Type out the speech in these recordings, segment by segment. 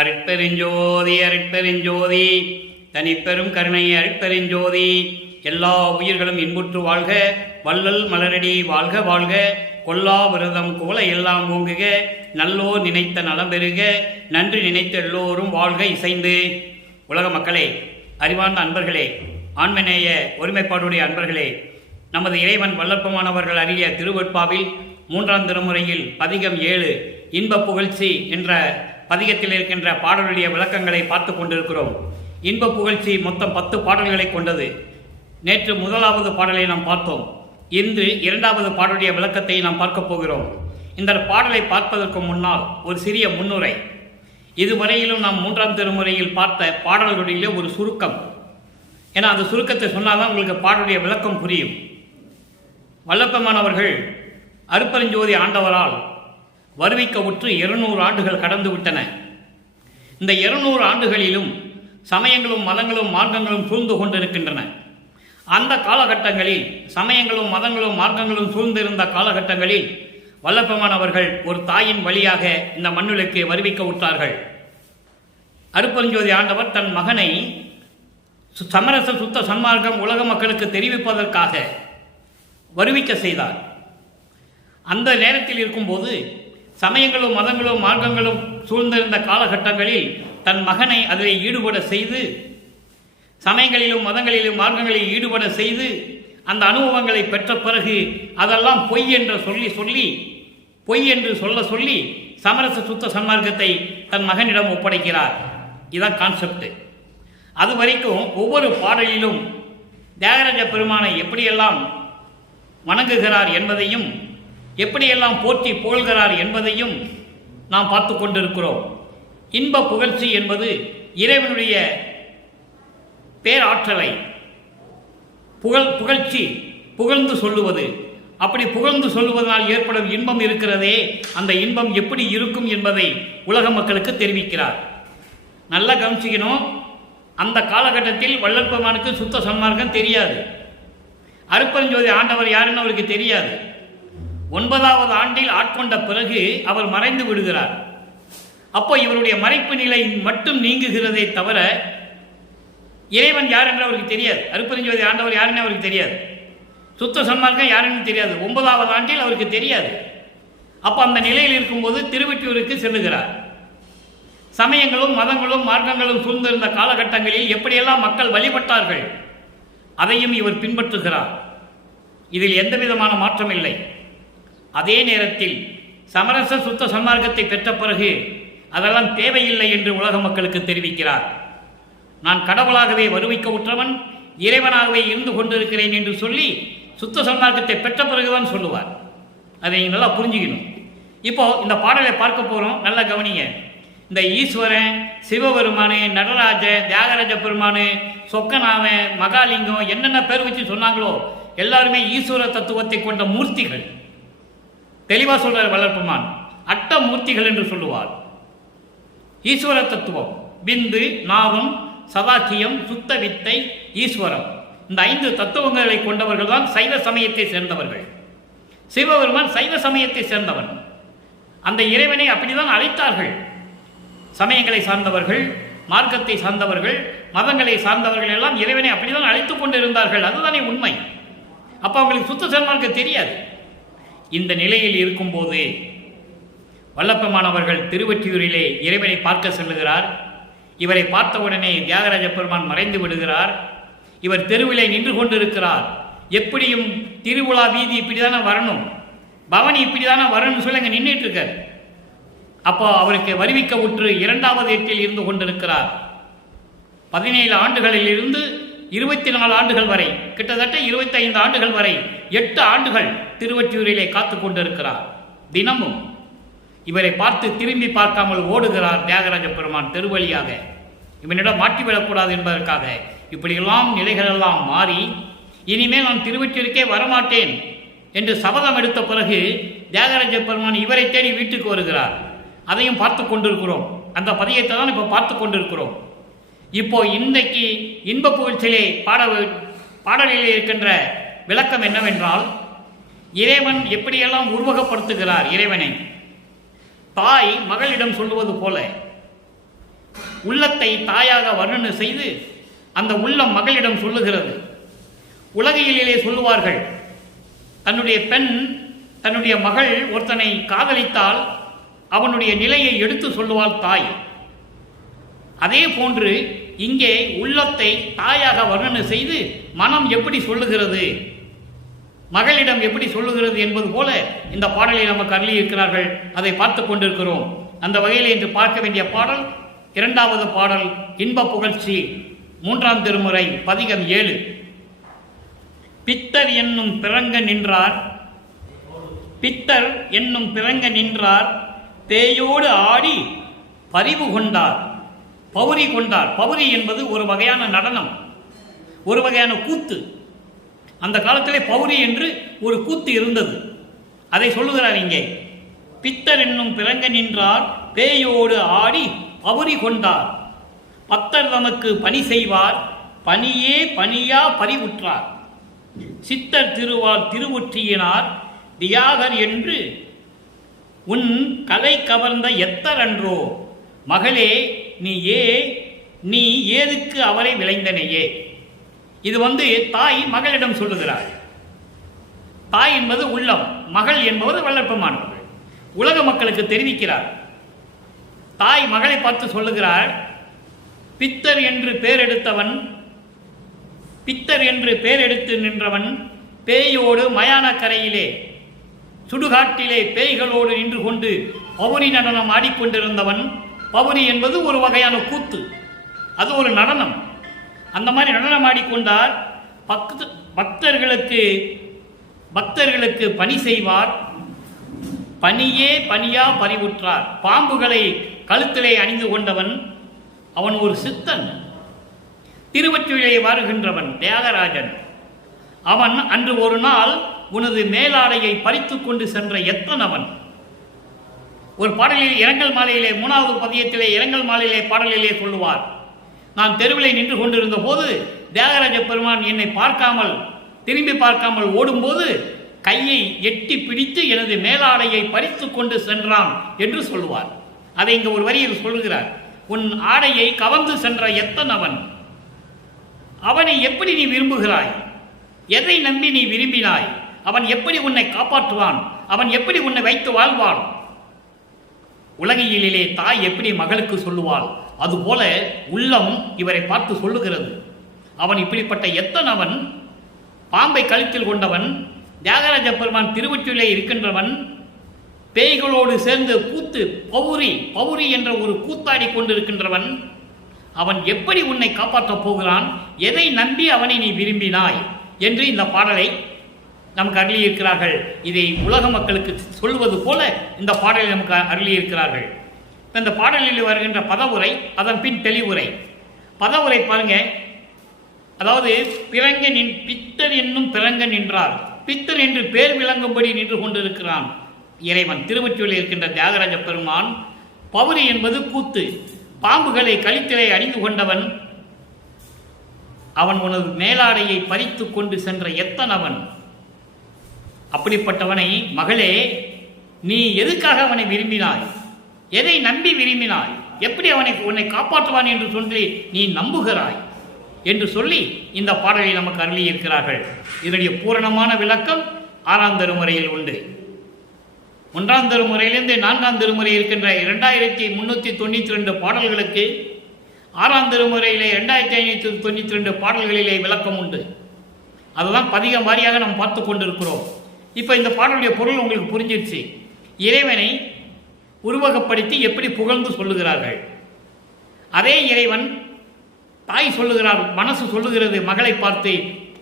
அருட்பெருஞ்சோதி அருட்பெருஞ்சோதி தனிப்பெரும் கருணை அருட்பெருஞ்சோதி. எல்லா உயிர்களும் இன்புற்று வாழ்க, வள்ளல் மலரடி வாழ்க வாழ்க, கொல்லா விரதம் கோல எல்லாம் ஓங்குக, நல்லோர் நினைத்த நலம் பெறுக, நன்றி நினைத்த எல்லோரும் வாழ்க இசைந்து. உலக மக்களே, அறிவார்ந்த அன்பர்களே, ஆண்மநேய ஒருமைப்பாடுடைய அன்பர்களே, நமது இறைவன் வல்லற்பமானவர்கள் அருளிய திருவெட்பாவில் 3ஆம் திருமுறையில் பதிகம் 7 இன்ப புகழ்ச்சி என்ற பதிகத்தில் இருக்கின்ற பாடலுடைய விளக்கங்களை பார்த்து கொண்டிருக்கிறோம். இன்ப புகழ்ச்சி மொத்தம் 10 பாடல்களை கொண்டது. நேற்று 1வது பாடலை நாம் பார்த்தோம். இன்று 2வது பாடலுடைய விளக்கத்தை நாம் பார்க்க போகிறோம். இந்த பாடலை பார்ப்பதற்கு முன்னால் ஒரு சிறிய முன்னுரை. இதுவரையிலும் நாம் 3ஆம் திருமுறையில் பார்த்த பாடல்களுடைய ஒரு சுருக்கம். ஏன்னா அந்த சுருக்கத்தை சொன்னால்தான் உங்களுக்கு பாடலுடைய விளக்கம் புரியும். வல்லப்பமானவர்கள் அருட்பெருஞ்சோதி ஆண்டவரால் வருவிக்க உற்று 200 ஆண்டுகள் கடந்து விட்டன. இந்த 200 ஆண்டுகளிலும் சமயங்களும் மதங்களும் மார்க்கங்களும் சூழ்ந்து கொண்டிருக்கின்றன. அந்த காலகட்டங்களில் சமயங்களும் மதங்களும் மார்க்கங்களும் சூழ்ந்திருந்த காலகட்டங்களில் வல்லப்பமானவர்கள் ஒரு தாயின் வழியாக இந்த மண்ணுலக்கு வருவிக்க விட்டார்கள். அருட்பெருஞ்சோதி ஆண்டவர் தன் மகனை சமரச சுத்த சன்மார்க்கம் உலக மக்களுக்கு தெரிவிப்பதற்காக வருவிக்க செய்தார். அந்த நேரத்தில் இருக்கும்போது சமயங்களும் மதங்களும் மார்க்கங்களும் சூழ்ந்திருந்த காலகட்டங்களில் தன் மகனை அதில் ஈடுபட செய்து, சமயங்களிலும் மதங்களிலும் மார்க்கங்களில் ஈடுபட செய்து, அந்த அனுபவங்களை பெற்ற பிறகு அதெல்லாம் பொய் என்று பொய் என்று சொல்லி சமரச சுத்த சன்மார்க்கத்தை தன் மகனிடம் ஒப்படைக்கிறார். இதுதான் கான்செப்ட். அது வரைக்கும் ஒவ்வொரு பாடலிலும் தியாகராஜ பெருமானை எப்படியெல்லாம் வணங்குகிறார் என்பதையும் எப்படியெல்லாம் போற்றி புகழ்கிறார் என்பதையும் நாம் பார்த்து கொண்டிருக்கிறோம். இன்ப புகழ்ச்சி என்பது இறைவனுடைய பேராற்றலை புகழ்ச்சி புகழ்ந்து சொல்லுவது. அப்படி புகழ்ந்து சொல்லுவதனால் ஏற்படும் இன்பம் இருக்கிறதே, அந்த இன்பம் எப்படி இருக்கும் என்பதை உலக மக்களுக்கு தெரிவிக்கிறார். நல்லா கவனிச்சிக்கணும். அந்த காலகட்டத்தில் வல்லற்பெருமானுக்கு சுத்த சன்மார்க்கம் தெரியாது. அருட்பெருஞ்சோதி ஆண்டவர் யாருன்னு அவருக்கு தெரியாது. 9வது ஆண்டில் ஆட்கொண்ட பிறகு அவர் மறைந்து விடுகிறார். அப்போ இவருடைய மறைப்பு நிலை மட்டும் நீங்குகிறதே தவிர இறைவன் யார் என்று அவருக்கு தெரியாது. அருட்பெருஞ்சோதி ஆண்டவர் யாருன்னு அவருக்கு தெரியாது. சுத்த சன்மார்க்கம் யாருன்னு தெரியாது. 9வது ஆண்டில் அவருக்கு தெரியாது. அப்போ அந்த நிலையில் இருக்கும்போது திருவெற்றியூருக்கு செல்லுகிறார். சமயங்களும் மதங்களும் மார்க்கங்களும் சூழ்ந்திருந்த காலகட்டங்களில் எப்படியெல்லாம் மக்கள் வழிபட்டார்கள் அதையும் இவர் பின்பற்றுகிறார். இதில் எந்த விதமான மாற்றம் இல்லை. அதே நேரத்தில் சமரச சுத்த சன்மார்க்கத்தை பெற்ற பிறகு அதெல்லாம் தேவையில்லை என்று உலக மக்களுக்கு தெரிவிக்கிறார். நான் கடவுளாகவே வருவிக்க உற்றவன், இறைவனாகவே இருந்து கொண்டிருக்கிறேன் என்று சொல்லி சுத்த சன்மார்க்கத்தை பெற்ற பிறகுதான் சொல்லுவார். அதை நீங்கள் நல்லா புரிஞ்சுக்கணும். இப்போ இந்த பாடலை பார்க்க போகிறோம். நல்லா கவனிங்க. இந்த ஈஸ்வரன், சிவபெருமானு, நடராஜ, தியாகராஜ பெருமானு, சொக்கநாதன், மகாலிங்கம் என்னென்ன பேர் வச்சு சொன்னாங்களோ எல்லாருமே ஈஸ்வர தத்துவத்தை கொண்ட மூர்த்திகள். தெளிவாக சொல்றார் வல்லற்பெருமான். அட்ட மூர்த்திகள் என்று சொல்லுவார். ஈஸ்வர தத்துவம் விந்து, நாதம், சதாக்கியம், சுத்த வித்தை, ஈஸ்வரம், இந்த 5 தத்துவங்களை கொண்டவர்கள் தான் சைவ சமயத்தை சேர்ந்தவர்கள். சிவபெருமான் சைவ சமயத்தை சேர்ந்தவன். அந்த இறைவனை அப்படிதான் அழைத்தார்கள். சமயங்களை சார்ந்தவர்கள், மார்க்கத்தை சார்ந்தவர்கள், மதங்களை சார்ந்தவர்கள் எல்லாம் இறைவனை அப்படிதான் அழைத்துக் கொண்டு இருந்தார்கள். அதுதானே உண்மை. அப்போ அவங்களுக்கு சுத்த சன்மார்க்கம் தெரியாது. இந்த நிலையில் இருக்கும்போது வல்லப்பெருமானவர்கள் திருவெற்றியூரிலே இறைவனை பார்க்க செல்லுகிறார். இவரை பார்த்தவுடனே தியாகராஜ பெருமான் மறைந்து விடுகிறார். இவர் தெருவிலே நின்று கொண்டிருக்கிறார். எப்படியும் திருவிழா வீதி இப்படிதானே வரணும், பவனி இப்படிதானே வரணும்னு சொல்லி அங்கே நின்றுட்டு இருக்கார். அப்போ அவருக்கு வருவிக்க உற்று 2வது ஏட்டில் இருந்து கொண்டிருக்கிறார். 17 ஆண்டுகளில் இருந்து 24 ஆண்டுகள் வரை, கிட்டத்தட்ட 25 ஆண்டுகள் வரை 8 ஆண்டுகள் திருவெற்றியூரிலே காத்து கொண்டிருக்கிறார். தினமும் இவரை பார்த்து திரும்பி பார்க்காமல் ஓடுகிறார் தியாகராஜ பெருமான் தெருவழியாக. இவனிடம் மாட்டிவிடக்கூடாது என்பதற்காக இப்படியெல்லாம் நிலைகளெல்லாம் மாறி இனிமேல் நான் திருவெற்றியூருக்கே வரமாட்டேன் என்று சபதம் எடுத்த பிறகு தியாகராஜ பெருமான் இவரை தேடி வீட்டுக்கு வருகிறார். அதையும் பார்த்து கொண்டிருக்கிறோம். அந்த பதியத்தை தான் இப்போ பார்த்து கொண்டிருக்கிறோம். இப்போ இன்றைக்கு இன்ப புகழ்ச்சியிலே பாடலிலே இருக்கின்ற விளக்கம் என்னவென்றால், இறைவன் எப்படியெல்லாம் உருவகப்படுத்துகிறார் இறைவனை. தாய் மகளிடம் சொல்லுவது போல உள்ளத்தை தாயாக வர்ணனை செய்து அந்த உள்ளம் மகளிடம் சொல்லுகிறது. உலகியலிலே சொல்லுவார்கள், தன்னுடைய பெண் தன்னுடைய மகள் ஒருத்தனை காதலித்தால் அவனுடைய நிலையை எடுத்து சொல்லுவாள் தாய். அதே போன்று இங்கே உள்ளத்தை தாயாக வர்ணனை செய்து மனம் எப்படி சொல்லுகிறது, மகளிடம் எப்படி சொல்லுகிறது என்பது போல இந்த பாடலை நமக்கு அருளியிருக்கிறார்கள். அதை பார்த்து கொண்டிருக்கிறோம். அந்த வகையில் இன்று பார்க்க வேண்டிய பாடல் இரண்டாவது பாடல், இன்ப புகழ்ச்சி, 3ஆம் திருமுறை, பதிகம் 7. பித்தர் என்னும் பிறங்க நின்றார், பித்தர் என்னும் பிறங்க நின்றார், பேயோடு ஆடி பரிவு கொண்டார், பௌரி கொண்டார். பௌரி என்பது ஒரு வகையான நடனம், ஒரு வகையான கூத்து. அந்த காலத்திலே பௌரி என்று ஒரு கூத்து இருந்தது. அதை சொல்லுகிறார் இங்கே. பித்தர் என்னும் பிறங்க நின்றார், பேயோடு ஆடி பௌரி கொண்டார், பத்தர் நமக்கு பணி செய்வார், பணியே பணியா பறிவுற்றார், சித்தர் திருவார் திருவுற்றியினார், தியாகர் என்று உன் கலை கவர்ந்த எத்தரன்றோ, மகளே நீ ஏதுக்கு அவரை விளைந்தனையே. இது தாய் மகளிடம் சொல்லுகிறாள். தாய் என்பது உள்ளம், மகள் என்பது வளர்ப்பமானவர்கள். உலக மக்களுக்கு தெரிவிக்கிறார். தாய் மகளை பார்த்து சொல்லுகிறாள், பித்தர் என்று பேரெடுத்தவன், பித்தர் என்று பேரெடுத்து நின்றவன், பேயோடு மயான கரையிலே சுடுகாட்டிலே பேய்களோடு நின்று கொண்டு பௌரி நடனம் ஆடிக்கொண்டிருந்தவன். பௌரி என்பது ஒரு வகையான கூத்து, அது ஒரு நடனம். அந்த மாதிரி நடனம் ஆடிக்கொண்டார். பக்தர்களுக்கு பணி செய்வார், பணியே பணியா பறிவுற்றார். பாம்புகளை கழுத்திலே அணிந்து கொண்டவன், அவன் ஒரு சித்தன், திருவொற்றியிலே வாருகின்றவன் தியாகராஜன். அவன் அன்று ஒரு நாள் உனது மேலாடையை பறித்து கொண்டு சென்ற எத்தனவன். ஒரு பாடலில் இரங்கல் மாலையிலே 3வது பதியத்திலே இரங்கல் மாலையிலே பாடலிலே சொல்லுவார், நான் தெருவிலே நின்று கொண்டிருந்த போது தியாகராஜ பெருமான் என்னை பார்க்காமல் திரும்பி பார்க்காமல் ஓடும்போது கையை எட்டி பிடித்து எனது மேலாடையை பறித்து கொண்டு சென்றான் என்று சொல்லுவார். அதை இங்கு ஒரு வரியில் சொல்லுகிறார். உன் ஆடையை கவர்ந்து சென்ற எத்தனவன், அவனை எப்படி நீ விரும்புகிறாய், எதை நம்பி நீ விரும்பினாய், அவன் எப்படி உன்னை காப்பாற்றுவான், அவன் எப்படி உன்னை வைத்து வாழ்வான். உலகியலிலே தாய் எப்படி மகளுக்கு சொல்லுவாள், அதுபோல உள்ளம் இவரை பார்த்து சொல்லுகிறது. அவன் இப்படிப்பட்ட எத்தனவன், பாம்பை கழுத்தில் கொண்டவன், தியாகராஜ பெருமான் திருவொற்றியிலே இருக்கின்றவன், பேய்களோடு சேர்ந்து கூத்து பௌரி என்ற ஒரு கூத்தாடி கொண்டிருக்கின்றவன். அவன் எப்படி உன்னை காப்பாற்றப் போகிறான், எதை நம்பி அவனை நீ விரும்பினாய் என்று இந்த பாடலை நமக்கு அருளியிருக்கிறார்கள். இதை உலக மக்களுக்கு சொல்வது போல இந்த பாடலை நமக்கு அருளியிருக்கிறார்கள். இந்த பாடலில் வருகின்ற பதவுரை, அதன் பின் தெளிவுரை. பதவுரை பாருங்க. அதாவது பித்தர் என்னும் பிறங்க நின்றார், பித்தர் என்று பேர் விளங்கும்படி நின்று கொண்டிருக்கிறான் இறைவன், திருவொற்றியில் இருக்கின்ற தியாகராஜ பெருமான். பௌரி என்பது கூத்து, பாம்புகளை கழுத்திலே அணிந்து கொண்டவன், அவன் உனது மேலாடையை பறித்து கொண்டு சென்ற எத்தனவன். அப்படிப்பட்டவனை மகளே நீ எதுக்காக அவனை விரும்பினாய், எதை நம்பி விரும்பினாய், எப்படி உன்னை காப்பாற்றுவான் என்று சொல்லி நீ நம்புகிறாய் என்று சொல்லி இந்த பாடலை நமக்கு அருளியிருக்கிறார்கள். இதனுடைய பூரணமான விளக்கம் 6ஆம் திருமுறையில் உண்டு. 1ஆம் திருமுறையிலிருந்து 4ஆம் திருமுறை இருக்கின்ற 2392 பாடல்களுக்கு 6ஆம் திருமுறையிலே 2592 பாடல்களிலே விளக்கம் உண்டு. அதுதான் பதிகம் வாரியாக நாம் பார்த்து கொண்டிருக்கிறோம். இப்போ இந்த பாடலுடைய பொருள் உங்களுக்கு புரிஞ்சிருச்சு. இறைவனை உருவகப்படுத்தி எப்படி புகழ்ந்து சொல்லுகிறார்கள். அதே இறைவன் தாய் சொல்லுகிறார், மனசு சொல்லுகிறது மகளை பார்த்து,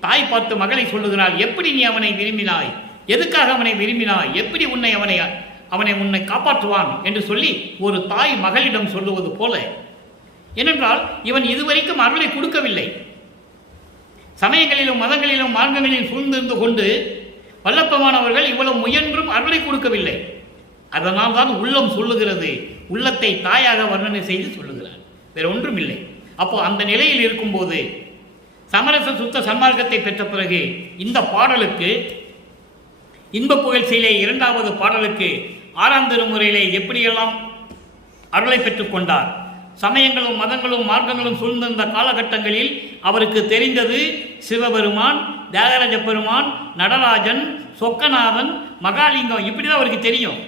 தாய் பார்த்து மகளை சொல்லுகிறாள், எப்படி நீ அவனை விரும்பினாய், எதுக்காக அவனை விரும்பினாய், எப்படி உன்னை காப்பாற்றுவான் என்று சொல்லி ஒரு தாய் மகளிடம் சொல்லுவது போல. ஏனென்றால் இவன் இதுவரைக்கும் அருளை கொடுக்கவில்லை. சமயங்களிலும் மதங்களிலும் மார்க்கங்களிலும் சூழ்ந்திருந்து கொண்டு வல்லப்பமானவர்கள் இவ்வளவு முயன்றும் அருளை கொடுக்கவில்லை. அதனால் தான் உள்ளம் சொல்லுகிறது, உள்ளத்தை தாயாக வர்ணனை செய்து சொல்லுகிறார், வேற ஒன்றும் இல்லை. அப்போ அந்த நிலையில் இருக்கும்போது சமரச சுத்த சன்மார்க்கத்தை பெற்ற பிறகு இந்த பாடலுக்கு, இன்ப புகழ்ச்சியிலே 2வது பாடலுக்கு 6ஆம் திருமுறையிலே எப்படியெல்லாம் அருளை பெற்றுக் கொண்டார், சமயங்களும் மதங்களும் மார்க்கங்களும் சூழ்ந்திருந்த காலகட்டங்களில் அவருக்கு தெரிந்தது சிவபெருமான், தியாகராஜ பெருமான், நடராஜன், சொக்கநாதன், மகாலிங்கம், இப்படி தான் அவருக்கு தெரியும்.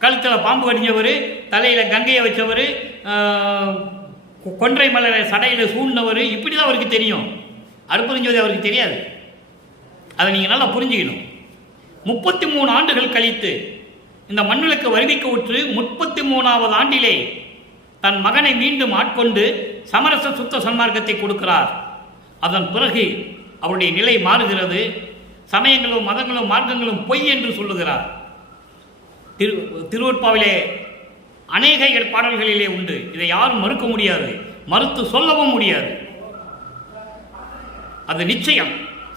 கழுத்தில் பாம்பு கடிஞ்சவர், தலையில் கங்கையை வச்சவர், கொன்றை மலரை சடையில் சூழ்ந்தவர், இப்படி தான் அவருக்கு தெரியும். அருட்பெருஞ்சோதி அவருக்கு தெரியாது. அதை நீங்கள் நல்லா புரிஞ்சுக்கணும். 33 ஆண்டுகள் கழித்து இந்த மண்ணுக்கு வருவிக்க உற்று 33வது ஆண்டிலே தன் மகனை மீண்டும் ஆட்கொண்டு சமரச சுத்த சன்மார்க்கத்தை கொடுக்கிறார். அதன் பிறகு அவருடைய நிலை மாறுகிறது. சமயங்களும் மதங்களும் மார்க்கங்களும் பொய் என்று சொல்லுகிறார். திருவொற்பாவிலே அநேக பாடல்களிலே உண்டு. இதை யாரும் மறுக்க முடியாது, மறுத்து சொல்லவும் முடியாது. அது நிச்சயம்,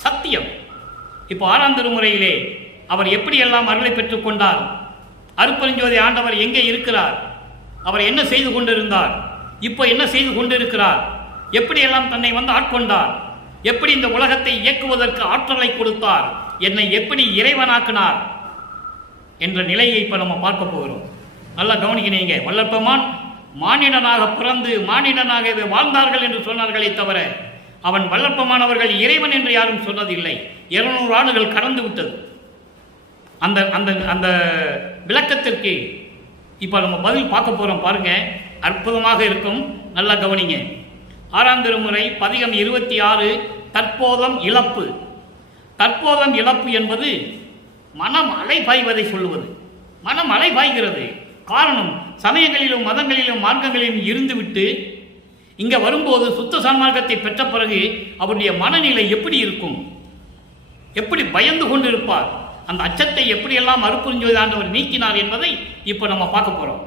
சத்தியம். இப்போ 6ஆம் திருமுறையிலே அவர் எப்படியெல்லாம் அருளை பெற்றுக் கொண்டார், அருட்பெருஞ்சோதி ஆண்டவர் எங்கே இருக்கிறார், அவர் என்ன செய்து கொண்டிருந்தார், இப்போ என்ன செய்து கொண்டிருக்கிறார், எப்படியெல்லாம் தன்னை வந்து ஆட்கொண்டார், எப்படி இந்த உலகத்தை இயக்குவதற்கு ஆற்றலை கொடுத்தார், என்னை எப்படி இறைவனாக்கினார் என்ற நிலையை இப்போ நம்ம பார்க்க போகிறோம். நல்லா கவனிக்கிறீங்க. வல்லற்பெருமான் மானிடனாக பிறந்து மானிடனாகவே வாழ்ந்தார்கள் என்று சொன்னார்களே தவிர அவன் வல்லற்பெருமான் அவர்கள் இறைவன் என்று யாரும் சொன்னதில்லை. 200 ஆண்டுகள் கடந்து விட்டது. அந்த அந்த அந்த விளக்கத்திற்கு இப்போ நம்ம பதில் பார்க்க போகிறோம். பாருங்க, அற்புதமாக இருக்கும். நல்லா கவனிங்க. 6ஆம் திருமுறை பதிகம் 26 தற்போதம் இழப்பு. தற்போதம் இழப்பு என்பது மனம் அலை பாய்வதை சொல்லுவது. மனம் அலை பாய்கிறது. காரணம், சமயங்களிலும் மதங்களிலும் மார்க்கங்களிலும் இருந்துவிட்டு இங்கே வரும்போது சுத்த சன்மார்க்கத்தை பெற்ற பிறகு அவருடைய மனநிலை எப்படி இருக்கும், எப்படி பயந்து கொண்டு இருப்பார், அந்த அச்சத்தை எப்படியெல்லாம் அருட்பெருஞ்சோதி ஆண்டவர் நீக்கினார் என்பதை இப்போ நம்ம பார்க்க போகிறோம்.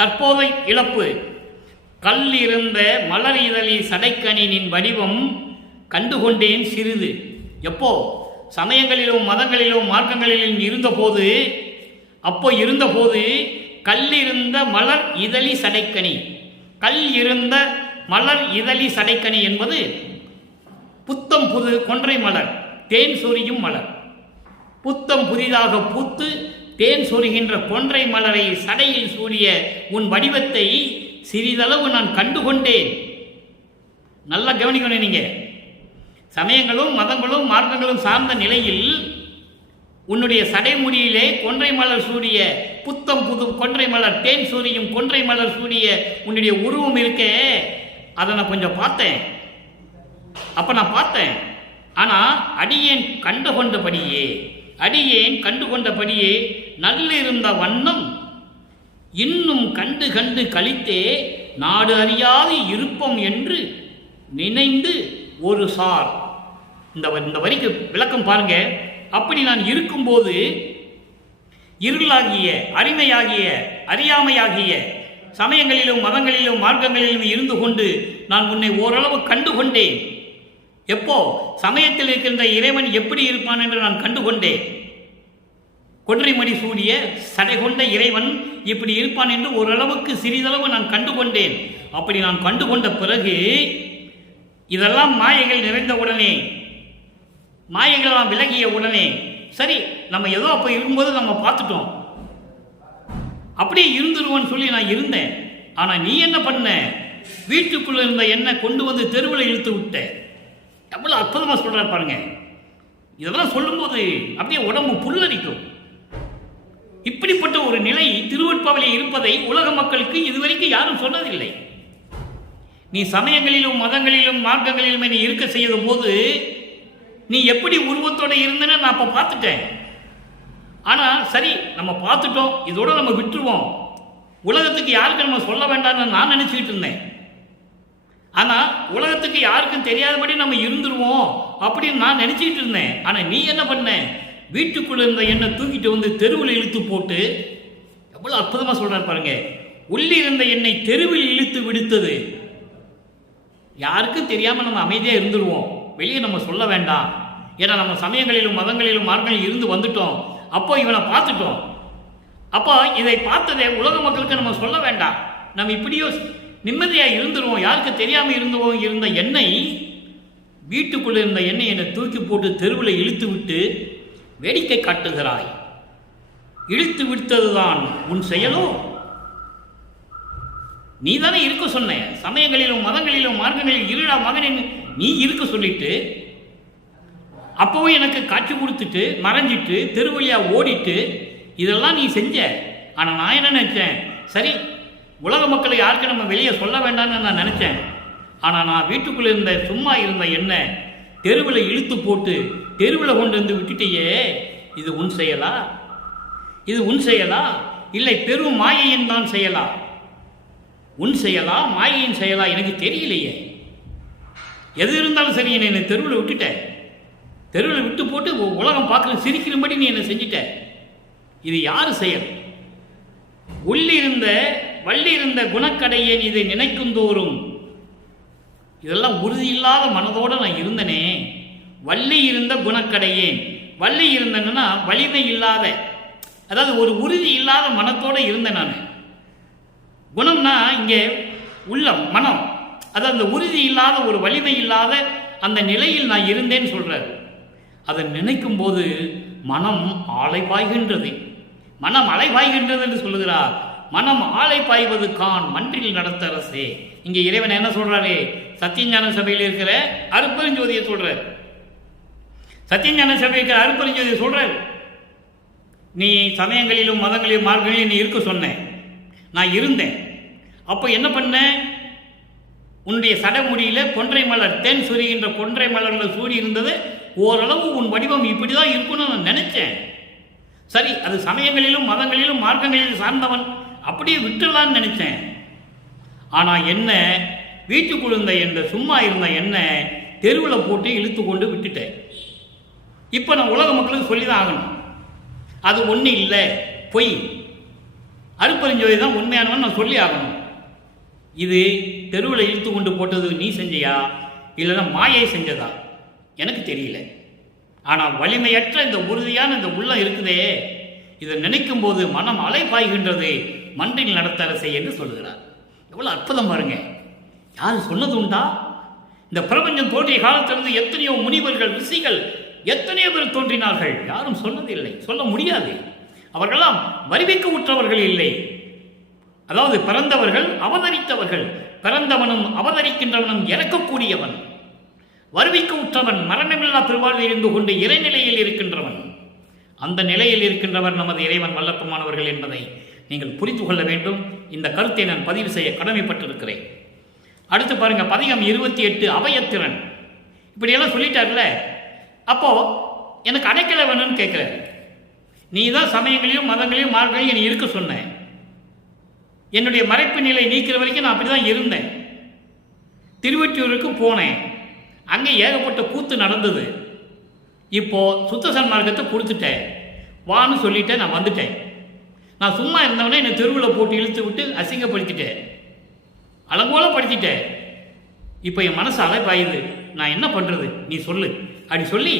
தற்போதை இழப்பு. கல் இருந்த மலர் இதழி சடைக்கணினின் வடிவம் கண்டுகொண்டேன் சிறிது. எப்போ? சமயங்களிலும் மதங்களிலும் மார்க்கங்களிலும் இருந்தபோது, அப்போ இருந்தபோது கல் இருந்த மலர் இதழி சடைக்கணி. கல் இருந்த மலர் இதழி சடைக்கணி என்பது புத்தம் புது கொன்றை மலர், தேன் சொரியும் மலர். புத்தம் புதிதாக பூத்து தேன் சொருகின்ற கொன்றை மலரை சடையில் சூடிய உன் வடிவத்தை சிறிதளவு நான் கண்டுகொண்டேன். நல்லா கவனிக்கணும். நீங்க சமயங்களும் மதங்களும் மார்க்கங்களும் சார்ந்த நிலையில் உன்னுடைய சடைமுடியிலே கொன்றை மலர் சூடிய புத்தம் புது கொன்றை மலர், தேன் சூரியும் கொன்றை மலர் சூடிய உன்னுடைய உருவம் இருக்க, அதை நான் கொஞ்சம் பார்த்தேன். அப்ப நான் பார்த்தேன். ஆனா அடியேன் கண்டுகொண்டபடியே நல்லிருந்த வண்ணம் இன்னும் கண்டு கண்டு கழித்தே நாடு அறியாது இருப்பம் என்று நினைந்து ஒரு சார். இந்த வரிக்கு விளக்கம் பாருங்க. அப்படி நான் இருக்கும்போது இருளாகிய, அடிமையாகிய, அறியாமையாகிய சமயங்களிலும் மதங்களிலும் மார்க்கங்களிலும் இருந்து கொண்டு நான் உன்னை ஓரளவு கண்டுகொண்டேன். எப்போ? சமயத்தில் இருக்கின்ற இறைவன் எப்படி இருப்பான் என்று நான் கண்டுகொண்டேன். கொன்றைமணி சூடிய சடை கொண்ட இறைவன் இப்படி இருப்பான் என்று ஓரளவுக்கு சிறிதளவு நான் கண்டுகொண்டேன். அப்படி நான் கண்டுகொண்ட பிறகு இதெல்லாம் மாயைகள் நிறைந்த உடனே, மாயைகளெல்லாம் விலகிய உடனே, சரி நம்ம ஏதோ அப்போ இருக்கும்போது நம்ம பார்த்துட்டோம், அப்படியே இருந்துருவோன்னு சொல்லி நான் இருந்தேன். ஆனால் நீ என்ன பண்ண? வீட்டுக்குள்ள இருந்த என்னை கொண்டு வந்து தெருவில் இழுத்து விட்ட. எவ்வளோ அற்புதமாக சொல்கிறார் பாருங்க. இதெல்லாம் சொல்லும்போது அப்படியே உடம்பு புல்லரிக்கும். இப்படிப்பட்ட ஒரு நிலை திருவொற்பாவிலே இருப்பதை உலக மக்களுக்கு இதுவரைக்கும் யாரும் சொன்னதில்லை. நீ சமயங்களிலும் மதங்களிலும் மார்க்கங்களிலும் நீ இருக்க செய்த போது நீ எப்படி உருவத்தோடு இருந்தன்னு நான் அப்போ பார்த்துட்டேன். ஆனால் சரி நம்ம பார்த்துட்டோம், இதோட நம்ம விட்டுருவோம், உலகத்துக்கு யாருக்கு நம்ம சொல்ல வேண்டாம்னு நான் நினச்சிக்கிட்டு இருந்தேன். ஆனால் உலகத்துக்கு யாருக்கும் தெரியாதபடி நம்ம இருந்துருவோம் அப்படின்னு நான் நினச்சிக்கிட்டு இருந்தேன். ஆனால் நீ என்ன பண்ண? வீட்டுக்குள்ளே இருந்த என்னை தூக்கிட்டு வந்து தெருவில் இழுத்து போட்டு, எவ்வளோ அற்புதமாக சொல்கிறார் பாருங்க. உள்ளே இருந்த என்னை தெருவில் இழுத்து விடுத்தது. யாருக்கும் தெரியாமல் நம்ம அமைதியாக இருந்துருவோம், வெளியே நம்ம சொல்ல வேண்டாம். ஏன்னா நம்ம சமயங்களிலும் மதங்களிலும் மார்க்கங்களிலும் இருந்து வந்துட்டோம். அப்போ இவனை பார்த்துட்டோம். அப்போ இதை பார்த்ததே உலக மக்களுக்கு நம்ம சொல்ல வேண்டாம், நம்ம இப்படியோ நிம்மதியாக இருந்துருவோம், யாருக்கு தெரியாமல் இருந்த எண்ணெய், வீட்டுக்குள்ளே இருந்த எண்ணெய் என்னை தூக்கி போட்டு தெருவில் இழுத்து விட்டு வேடிக்கை காட்டுகிறாய். இழுத்து விட்டதுதான் உன் செயலோ? நீ தானே இருக்க சொன்ன. சமயங்களிலும் மதங்களிலும் மார்க்கங்களிலும் இருடா மகனின் நீ இருக்க சொல்லிட்டு அப்பவும் எனக்கு காட்சி கொடுத்துட்டு மறைஞ்சிட்டு தெருவழியா ஓடிட்டு இதெல்லாம் நீ செஞ்ச. ஆனால் நான் என்ன நினைச்சேன், சரி உலக மக்களை யாருக்கு நம்ம வெளியே சொல்ல வேண்டாம்னு நான் நினைச்சேன். ஆனால் நான் வீட்டுக்குள்ளே இருந்த சும்மா இருந்த என்ன தெருவில் இழுத்து போட்டு தெருவில் கொண்டு வந்து விட்டுட்டியே, இது உன் செயலா? இது உன் செயலா? இல்லை பெரும் மாயையின் தான் செயலா? உன் செயலா மாயையின் செயலா எனக்கு தெரியலையே. எது இருந்தாலும் சரி, என்னை தெருவில் விட்டுட்ட. தெருவில் விட்டு போட்டு உலகம் பார்க்குற சிரிக்கிறபடி நீ என்ன செஞ்சிட்ட. இது யார் செயல்? உள்ளிருந்த வள்ளியிருந்த குணக்கடையேன் இதை நினைக்கும் தோறும். இதெல்லாம் உறுதி இல்லாத மனதோடு நான் இருந்தனே. வள்ளி இருந்த குணக்கடையேன். வள்ளி இருந்தேன்னா வலிமை இல்லாத, அதாவது ஒரு உறுதி இல்லாத மனத்தோடு இருந்தேன் நான். குணம்னா இங்கே உள்ளம், மனம், அதாவது அந்த உறுதி இல்லாத ஒரு வலிமை இல்லாத அந்த நிலையில் நான் இருந்தேன்னு சொல்கிறார். அதை நினைக்கும் போது மனம் ஆலை பாய்கின்றது. மனம் அலை பாய்கின்றது என்று சொல்லுகிறார். மனம் ஆலை பாய்வது கான் மன்றில் நடத்த அரசே. இங்கே இறைவன் என்ன சொல்றாரு? சத்தியஞான சபையில் இருக்கிற அருப்பெருஞ்சோதியை சொல்றார். சத்தியஞான சபையில் இருக்கிற அருப்பெருஞ்சோதியை சொல்றார், நீ சமயங்களிலும் மதங்களிலும் மார்க்கங்களிலும் நீ இருக்க சொன்ன. நான் இருந்தேன். அப்போ என்ன பண்ண? உன்னுடைய சடமுடியில கொன்றை மலர், தேன் சொரிகின்ற கொன்றை மலர்ல சூடி இருந்தது. ஓரளவு உன் வடிவம் இப்படிதான் இருக்கும்னு நான் நினைச்சேன். சரி, அது சமயங்களிலும் மதங்களிலும் மார்க்கங்களிலும் சார்ந்தவன், அப்படியே விட்டுலான்னு நினைச்சேன். ஆனா என்ன, வீட்டுக்குள்ள இருந்த என்ன, சும்மா இருந்த என்ன தெருவில் போட்டு இழுத்து கொண்டு விட்டுட்டேன். இப்போ நான் உலக மக்களுக்கு சொல்லிதான் ஆகணும். அது ஒண்ணு இல்லை, பொய். அருப்பெருஞ்சோதி தான் உண்மையானவன் நான் சொல்லி ஆகணும். இது தெருவில் இழுத்து கொண்டு போட்டது நீ செஞ்சியா இல்லைன்னா மாயை செஞ்சதா எனக்கு தெரியல. ஆனால் வலிமையற்ற இந்த உறுதியான இந்த உள்ளம் இருக்குதே, இதை நினைக்கும் போது மனம் அலை பாய்கின்றது, மன்றில் நடத்த அரசை என்று சொல்லுகிறார். எவ்வளோ அற்புதம் பாருங்க. யார் சொன்னது உண்டா? இந்த பிரபஞ்சம் தோன்றிய காலத்திலிருந்து எத்தனையோ முனிவர்கள், ரிஷிகள், எத்தனையோ பேர் தோன்றினார்கள். யாரும் சொன்னதில்லை, சொல்ல முடியாது. அவர்களெல்லாம் வருவிக்க உற்றவர்கள் இல்லை. அதாவது பிறந்தவர்கள், அவதரித்தவர்கள். பிறந்தவனும் அவதரிக்கின்றவனும் இறக்கக்கூடியவன், வருவிக்க உற்றவன், மரணமில்லா பெருவாழ்வில் இருந்து கொண்டு இறைநிலையில் இருக்கின்றவன். அந்த நிலையில் இருக்கின்றவர் நமது இறைவன் வல்லப்பமானவர்கள் என்பதை நீங்கள் புரிந்து கொள்ள வேண்டும். இந்த கருத்தை நான் பதிவு செய்ய கடமைப்பட்டிருக்கிறேன். அடுத்து பாருங்க, பதிகம் 28 அபயத்திறன். இப்படியெல்லாம் சொல்லிட்டார்ல. அப்போ எனக்கு அடைக்கல வேணும்னு கேட்கிற. நீ தான் சமயங்களையும் மதங்களையும் மார்க்கங்களையும் நீ இருக்க சொன்ன. என்னுடைய மறைப்பு நிலை நீக்கிற வரைக்கும் நான் அப்படிதான் இருந்தேன். திருவொற்றியூருக்கு போனேன். அங்கே ஏகப்பட்ட கூத்து நடந்தது. இப்போ சுத்த சன்மார்க்கத்தை கொடுத்துட்டேன், வான்னு சொல்லிட்டேன். நான் வந்துட்டேன். நான் சும்மா இருந்தவனே என்னை தெருவில் போட்டு இழுத்து விட்டு அசிங்கப்படுத்திட்டேன், அலங்கோலப்படுத்திட்டேன். இப்போ என் மனசு அலைபாயுது. நான் என்ன பண்ணுறது, நீ சொல்லு அப்படி சொல்லி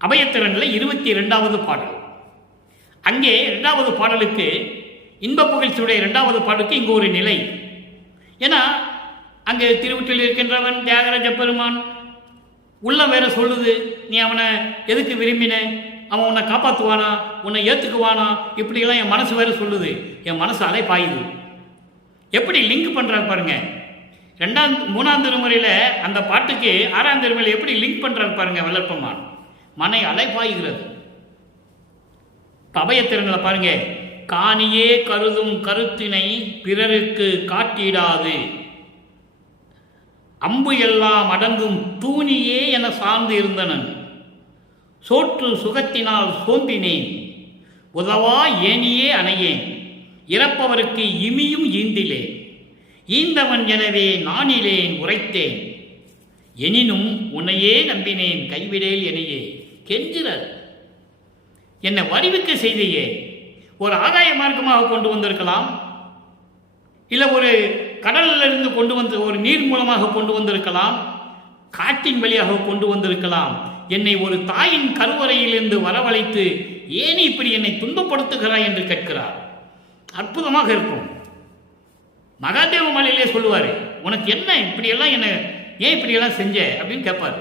அபயத்திறனில் 22வது பாடல். அங்கே 2வது பாடலுக்கு, இன்ப புகழ்ச்சியுடைய 2வது பாடலுக்கு இங்கே ஒரு நிலை. ஏன்னா அங்கே திருவொற்றியூரில் இருக்கின்றவன் தியாகராஜ பெருமான் உள்ளம் வேற சொல்லுது, நீ அவனை எதுக்கு விரும்பின, அவன் உன்னை காப்பாற்றுவானா, உன்னை ஏற்றுக்குவானா, இப்படியெல்லாம் என் மனசு வேற சொல்லுது. என் மனசு அலை பாயுது. எப்படி லிங்க் பண்ணுறாரு பாருங்க. 3ஆம் திருமுறையில் அந்த பாட்டுக்கு 6ஆம் திருமுறையில் எப்படி லிங்க் பண்ணுறாரு பாருங்க வல்லற்பெருமான். மனை அலை பாய்கிறது. அபயத்திறனில் பாருங்க, காணியே கருதும் கருத்தினை பிறருக்கு காட்டிடாது, அம்பு எல்லாம் அடங்கும் தூணியே என சார்ந்து இருந்தனன், சோற்று சுகத்தினால் சோம்பினேன், உதவா ஏனியே அணையேன், இறப்பவருக்கு இமியும் ஈந்திலே, ஈந்தவன் எனவே நானிலேன் உரைத்தேன், எனினும் உன்னையே நம்பினேன் கைவிடேல் எனையே. கெஞ்சிறார், என்னை வருவிக்க செய்தையே. ஒரு ஆதாய மார்க்கமாக கொண்டு வந்திருக்கலாம், இல்லை ஒரு கடலில் இருந்து கொண்டு வந்து ஒரு நீர் மூலமாக கொண்டு வந்திருக்கலாம், காட்டின் வழியாக கொண்டு வந்திருக்கலாம். என்னை ஒரு தாயின் கருவறையிலிருந்து வரவழைத்து ஏன் இப்படி என்னை துன்பப்படுத்துகிறாய் என்று கேட்கிறார். அற்புதமாக இருக்கும். மகாதேவ மலையிலே சொல்லுவார், உனக்கு என்ன இப்படியெல்லாம், என்ன ஏன் இப்படியெல்லாம் செஞ்ச அப்படின்னு கேட்பார்.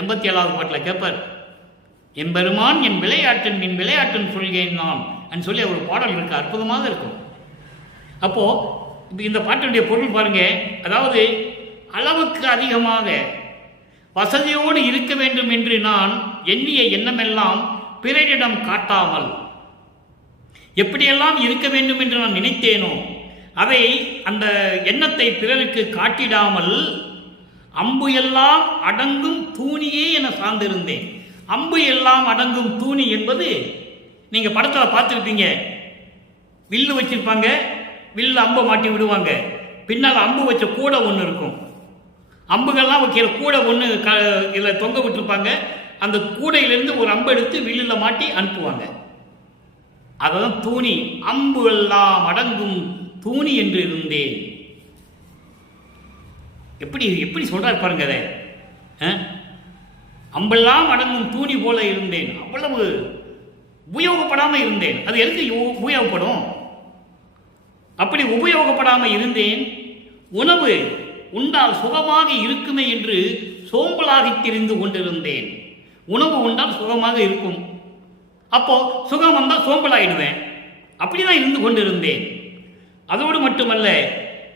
87வது பாட்டில் கேட்பார், எம்பெருமான் என் விளையாட்டன் என் விளையாட்டன் சொல்கிறேன் நான் சொல்லி ஒரு பாடல் இருக்கு. அற்புதமாக இருக்கும். அப்போ இப்போ இந்த பாட்டினுடைய பொருள் பாருங்க, அதாவது அளவுக்கு அதிகமாக வசதியோடு இருக்க வேண்டும் என்று நான் எண்ணிய எண்ணமெல்லாம் பிறரிடம் காட்டாமல், எப்படியெல்லாம் இருக்க வேண்டும் என்று நான் நினைத்தேனோ அதை அந்த எண்ணத்தை பிறருக்கு காட்டிடாமல் அம்பு எல்லாம் அடங்கும் தூணியே என சார்ந்திருந்தேன். அம்பு எல்லாம் அடங்கும் தூணி என்பது நீங்க படத்தில் பார்த்துருப்பீங்க. வில்லு வச்சிருப்பாங்க, வில்லு அம்பை மாட்டி விடுவாங்க, பின்னால் அம்பு வச்ச கூடை ஒன்று இருக்கும். அம்புகள்லாம் வைக்கிற கூடை ஒன்று இதில் தொங்க விட்டுருப்பாங்க. அந்த கூடையிலிருந்து ஒரு அம்பு எடுத்து வில்லில் மாட்டி அனுப்புவாங்க. அதுதான் தூணி. அம்பு எல்லாம் அடங்கும் தூணி என்று இருந்தேன். எப்படி எப்படி சொல்றாரு பாருங்க அதை. அம்பெல்லாம் அடங்கும் தூணி போல இருந்தேன். அவ்வளவு உபயோகப்படாமல் இருந்தேன். அது எதுக்கு உபயோகப்படும்? அப்படி உபயோகப்படாமல் இருந்தேன். உணவு உண்டால் சுகமாக இருக்குமே என்று சோம்பலாகி திரிந்து கொண்டிருந்தேன். உணவு உண்டால் சுகமாக இருக்கும், அப்போ சுகம் வந்தால் சோம்பலாயிடுவேன். அப்படிதான் இருந்து கொண்டிருந்தேன். அதோடு மட்டுமல்ல,